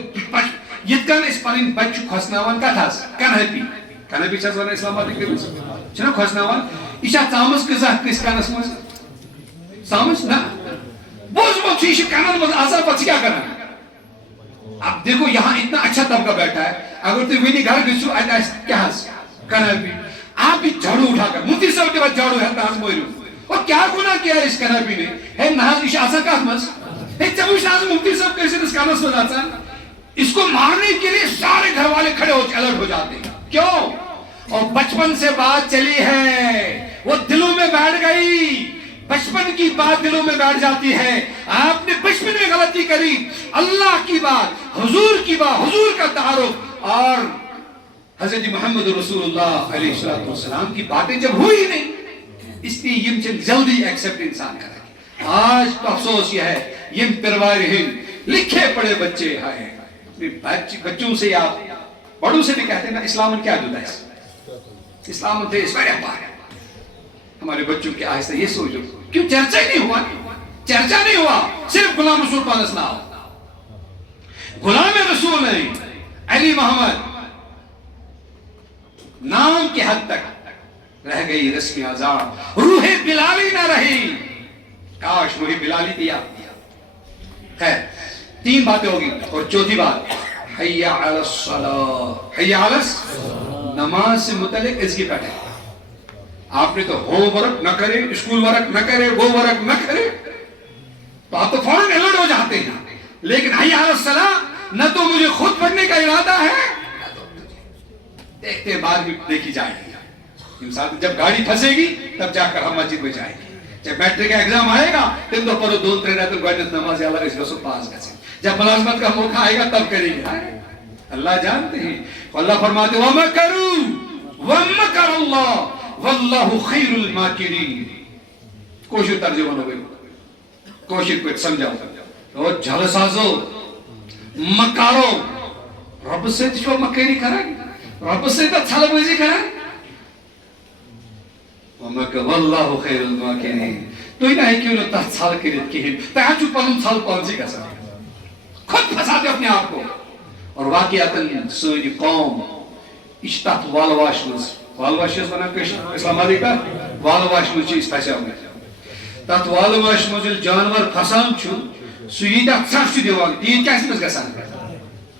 یہ کن اس پنن بچ کھسناوان کتھاس کنہپی کنہپی چھس ون اسلام آباد کرس چھنا کھسناوان یہ چھا ژامس کزا کس کنس مز ژامس نہ بوزمت یہ کنن مز آسان پتہ کیا کرنا. اب دیکھو یہاں اتنا اچھا طبقہ بیٹھا ہے, اگر تم ونی گھر گھسو ات کیا کنہپی آپ بھی جھاڑو اٹھا کر مفتی صاحب کے بعد جھاڑو ہے تاز مویرو اور کیا گناہ کیا ہے اس کنہپی نے ہے ناز اس آسان کات مز ہے چبوش ناز مفتی صاحب کیسے اس کانس مز آسان. اس کو مارنے کے لیے سارے گھر والے کھڑے ہو الرٹ ہو جاتے ہیں. کیوں؟ اور بچپن سے بات چلی ہے وہ دلوں میں بیٹھ گئی, بچپن کی بات دلوں میں بیٹھ جاتی ہے. آپ نے بچپن میں غلطی کری, اللہ کی بات حضور کی بات حضور کا تعارف اور حضرت محمد رسول اللہ علیہ السلام کی باتیں جب ہوئی نہیں اس لیے یم چن جلدی ایکسپٹ انسان کرے. آج تو افسوس یہ ہے یم پروار لکھے پڑے بچے ہیں بچوں سے یا بڑوں سے بھی کہتے ہیں نا اسلام کیا جدا ہے اسلام تھے اس بارے میں ہمارے بچوں کے آہستہ یہ سوچو کیوں چرچا ہی نہیں ہوا. چرچا نہیں ہوا صرف غلام رسول پانس نہ ہو غلام رسول نہیں علی محمد نام کی حد تک رہ گئی رسم آزاد. روح بلالی نہ رہی, کاش روح بلالی دیا. خیر 3 باتیں ہوگی. اور چوتھی بات حی علی الصلاۃ حی علی نماز سے متعلق اس کی بیٹھے آپ نے تو ہوم ورک نہ کرے, اسکول ورک نہ کرے, وہ ورک نہ کرے تو آپ تو فوراً الرٹ ہو جاتے ہیں. لیکن حی علی الصلاۃ نہ تو مجھے خود پڑھنے کا ارادہ ہے, دیکھتے بعد میں دیکھی جائے گی. انسان جب گاڑی پھنسے گی تب جا کر ہم مسجد میں جائیں گے. جب میٹرک کا ایگزام آئے گا تم تو پڑھو 2-3 راتوں گڈنس نماز اللہ اس کو پاس کریں. جب ملازمت کا موقع آئے گا تب کریں گے. اللہ جانتے ہیں. اللہ فرماتے وَمَكَرُوا وَمَكَرَ اللَّهُ وَاللَّهُ خَيْرُ الْمَاكِرِينَ. کوشش ترجمہ ہو گئی, کوشش کو سمجھاؤ. اور جھل سازو مکارو رب سے جو مکری کریں, رب سے تو چھل بازی کریں. واللہ خیر الماکرین. تو نہ کیوں نہ تہ چھل کرت کہین تہ چھ پنن چھل پانسی گژھان خود پھنساتے اپنے آپ کو. اور واقعاتاً سانی قوم یہ تک والواش مز والواش ونان اسلام آباد کا والواش مز پھسے آمت. تک والواش مز جانور پھسان سہ یہ ژھٹ دِوان تیت کیا مز گژھان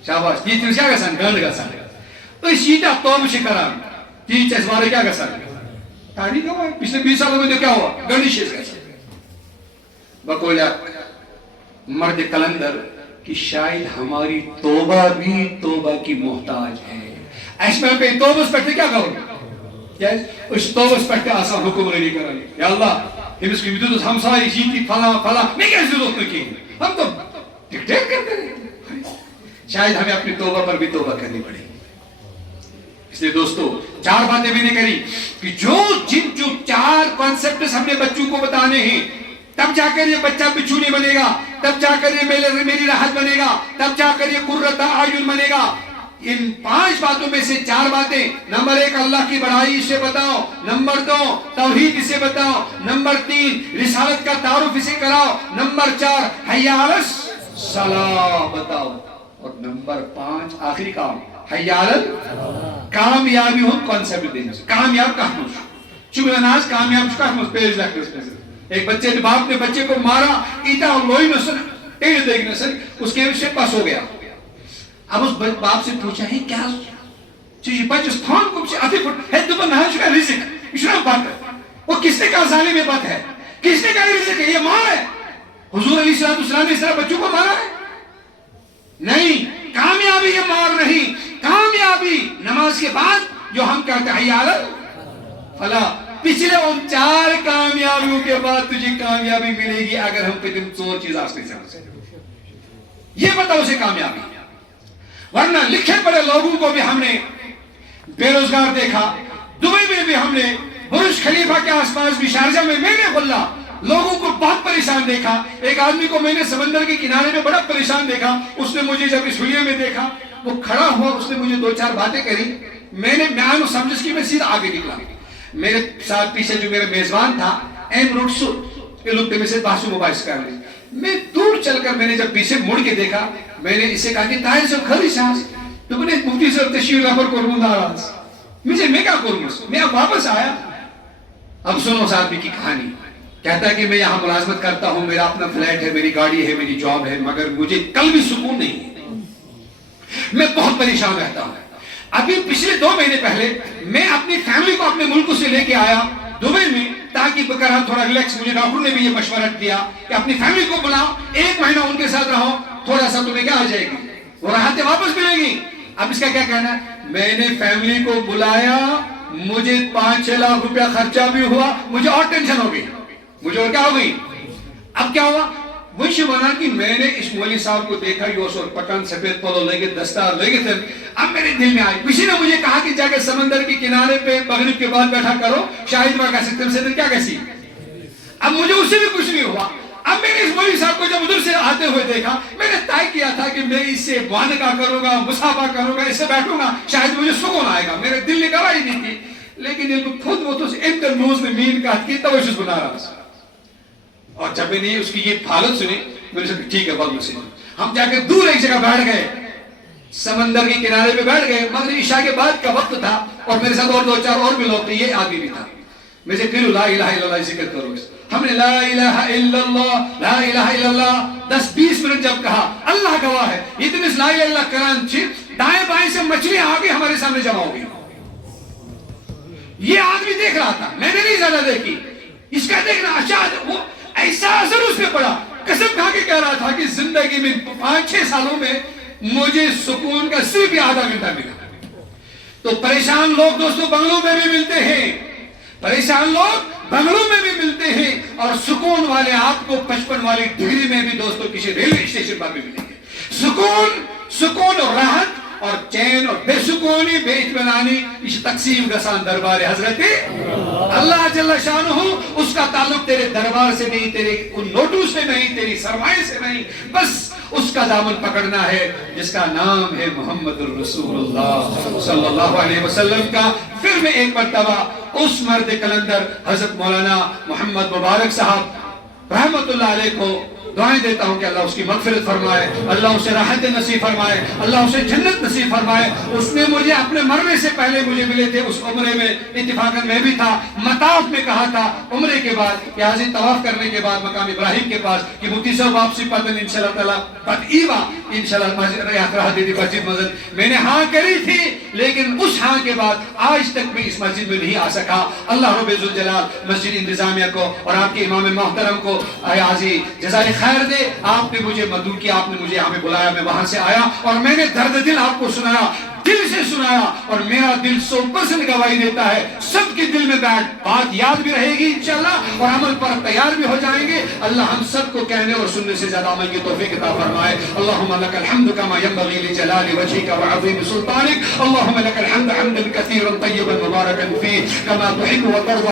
شاباش تیت مز کیا گژھان گنڈ گژھان. یہ توبہ کران تیت اس وارے کیا گژھان تاریخ ہوا. پچھلے 20 سالوں میں کیا ہوا گنڈش گژھان. بقول مرد کلندر کہ شاید ہماری توبہ بھی توبہ کی محتاج ہے. اس میں پہ توبہ اس پہ کیا کرو اس توبہ اس پہ آسان حکمرانی کرانی. یا اللہ امس کی بدت ہمسائے جیتی فلاں فلاں میں کیا ضرورت نہیں کی, ہم تو ڈکٹیٹ کرتے رہے. شاید ہمیں اپنی توبہ پر بھی توبہ کرنی پڑے گی. اس لیے دوستو 4 باتیں میں نے کری کہ جو 4 کانسیپٹس ہم نے بچوں کو بتانے ہیں تب جا کر یہ بچہ بچھو نہیں بنے گا, تب جا کر یہ میری راحت بنے گا, تب جا کر یہ قرۃ اعین بنے گا. ان 5 باتوں میں سے 4 باتیں. نمبر 1 اللہ کی بڑائی اسے بتاؤ, نمبر 2 توحید اسے بتاؤ, نمبر 3 رسالت کا تعارف اسے کراؤ, نمبر 4 حی علی الصلاۃ بتاؤ, اور نمبر 5 آخری کام حی علی کامیابی ہوں کانسیپٹ دینے سے. کامیاب کہاں چونکہ ناز کامیاب کہاں پیج لگتے اس میں سے. ایک بچے نے باپ نے بچے کو مارا ایتا اور لوئی نہ سن ٹیڑھ دیکھنے سے اس کے سے پاس ہو گیا. اب اس باپ سے پوچھا ہے کیا چیز بچس تھان کو سے اتھے پٹ ہے دبن ہے شکا رزق اشرا بات ہے. وہ کس نے کہا ظالم یہ بات ہے, کس نے کہا رزق ہے, یہ ماں ہے. حضور علیہ السلام نے اس طرح بچوں کو مارا ہے نہیں. کامیابی یہ مار نہیں, کامیابی نماز کے بعد جو ہم کہتے ہیں حی علی فلاح. پچھلے ان 4 کامیابیوں کے بعد تجھے کامیابی ملے گی اگر ہم پہ تم 4 چیز آستے سے یہ بتاؤ اسے کامیابی. ورنہ لکھے پڑے لوگوں کو بھی ہم نے بے روزگار دیکھا. دبئی میں بھی ہم نے برج خلیفہ کے آس پاس بھی شارجہ میں نے بھلا لوگوں کو بہت پریشان دیکھا. ایک آدمی کو میں نے سمندر کے کنارے میں بڑا پریشان دیکھا. اس نے مجھے جب اس ویڈیو میں دیکھا وہ کھڑا ہوا, اس نے مجھے 2-4 باتیں کری. میں نے میان سمجھ کی میں سیدھا آگے نکلا. میرے ساتھ پیچھے جو میرا میزبان تھا ایم روٹسو یہ لوگ میں سے باسو مباحث کر رہے. میں دور چل کر میں نے جب پیچھے مڑ کے دیکھا میں نے اسے کہا کہ طاہر صاحب خری شاہز تو میں نے مفتی صاحب تشریف رفر کروں ناراض مجھے میں کیا کروں. میں اب واپس آیا. اب سنو اس آدمی کی کہانی. کہتا ہے کہ میں یہاں ملازمت کرتا ہوں, میرا اپنا فلیٹ ہے, میری گاڑی ہے, میری جاب ہے, مگر مجھے کل بھی سکون نہیں ہے. میں بہت پریشان رہتا ہوں. ابھی پچھلے 2 مہینے پہلے میں اپنی فیملی کو اپنے ملک سے لے کے آیا دبئی میں تاکہ بکر تھوڑا ریلیکس. مجھے ڈاکٹر نے بھی یہ مشورہ دیا کہ اپنی فیملی کو بلاؤ, 1 مہینہ ان کے ساتھ رہو, تھوڑا سا تمہیں کیا آ جائے گی, وہ راحتیں واپس ملیں گی. اب اس کا کیا کہنا ہے, میں نے فیملی کو بلایا, مجھے 5-6 لاکھ روپیہ خرچہ بھی ہوا, مجھے اور ٹینشن ہو گئی. مجھے اور کیا ہو گئی. اب کیا ہوا وش بنا کہ میں نے اس مولوی صاحب کو دیکھا یوس اور پٹن سفید پلو لے کے دستار لے کے تھے. اب میرے دل میں آئی, کسی نے مجھے کہا کہ جا کے سمندر کے کنارے پہ مغرب کے بعد بیٹھا کرو, شاید میں کہہ سکتے ہیں کیا کیسی. اب مجھے اس سے بھی کچھ نہیں ہوا. اب میں نے اس مولوی صاحب کو جب ادھر سے آتے ہوئے دیکھا میں نے طے کیا تھا کہ میں اس سے معانقہ کروں گا, مصافحہ کروں گا, اس سے بیٹھوں گا, شاید مجھے سکون آئے گا. میرے دل نے گواہی نہیں کی لیکن ان کو خود وہ تو انٹرنوز نے مین کہا کہ توجہ بنا رہا تھا. اور جب میں نے اس کی یہ حالت سنی میں نے کہا ٹھیک ہے بات مسئلہ. ہم جا کے دور ایک جگہ بیٹھ گئے, سمندر کے کنارے پہ بیٹھ گئے. مغرب عشاء کے بعد کا وقت تھا اور میرے ساتھ اور 2-4 اور بھی لوگ تھے, یہ آدمی بھی تھا. میں سے کہلو لا الہ الا اللہ ذکر کرو. ہم نے لا الہ الا اللہ لا الہ الا اللہ 10-20 منٹ جب کہا, اللہ گواہ ہے اتنے لا الہ الا اللہ کران چھ دائیں بائیں سے مچھلیاں آگے ہمارے سامنے جمع ہو گئی. یہ آدمی دیکھ رہا تھا، میں نے نہیں زیادہ دیکھی، اس کا دیکھنا اچھا وہ ایسا اثر اس پہ پڑا، قسم کھا کے کہہ رہا تھا کہ زندگی میں 5-6 سالوں میں مجھے سکون کا صرف آدھا گھنٹہ ملا۔ تو پریشان لوگ دوستوں بنگلوں میں بھی ملتے ہیں، پریشان لوگ بنگلوں میں بھی ملتے ہیں، اور سکون والے آپ کو 55 والی ڈگری میں بھی دوستوں کسی ریلوے اسٹیشن پر بھی ملیں گے۔ سکون اور راحت اور چین اور بے سکونی بے اطمینانی اس تقسیم گسان دربار حضرت اللہ جل شانہ، اس کا تعلق تیرے دربار سے نہیں، تیرے ان نوٹوں سے نہیں، تیری سرمائے سے نہیں، بس اس کا دامن پکڑنا ہے جس کا نام ہے محمد الرسول اللہ صلی اللہ علیہ وسلم کا۔ پھر میں ایک مرتبہ اس مرد کلندر حضرت مولانا محمد مبارک صاحب رحمت اللہ علیہ کو دعائیں دیتا ہوں کہ اللہ اس کی مغفرت فرمائے، اللہ اسے راحت نصیب فرمائے، اللہ اسے جنت نصیب فرمائے۔ اس نے مجھے اپنے مرنے سے پہلے مجھے ملے تھے اس عمرے میں، اتفاقاً میں بھی تھا، مطاف میں کہا تھا عمرے کے بعد کہ حاضر طواف کرنے کے بعد مقام ابراہیم کے پاس کہ مفتی صاحب واپسی پتن انشاءاللہ تعالیٰ بد ایوا انشاءاللہ یاترا دی مسجد مزد میں نے ہاں کری تھی، لیکن اس ہاں کے بعد آج تک میں اس مسجد میں نہیں آ سکا۔ اللہ رب ذوالجلال مسجد انتظامیہ کو اور آپ کے امام محترم کو آجی جزائے خیر دے، آپ نے مجھے مدعو کیا، آپ نے مجھے یہاں پہ بلایا، میں وہاں سے آیا اور میں نے درد دل آپ کو سنایا، دل سے سنایا، اور میرا دل 100% گواہی دیتا ہے، سب کے دل میں بات یاد بھی رہے گی انشاءاللہ اور عمل پر تیار بھی ہو جائیں گے۔ اللہ ہم سب کو کہنے اور سننے سے زیادہ عمل کی توفیق عطا فرمائے۔ اللہم لک الحمد کما ینبغی لجلال وجہک وعظیم سلطانک، اللہم لک الحمد حمدا کثیرا طیبا مبارکا فیہ کما تحب وترضى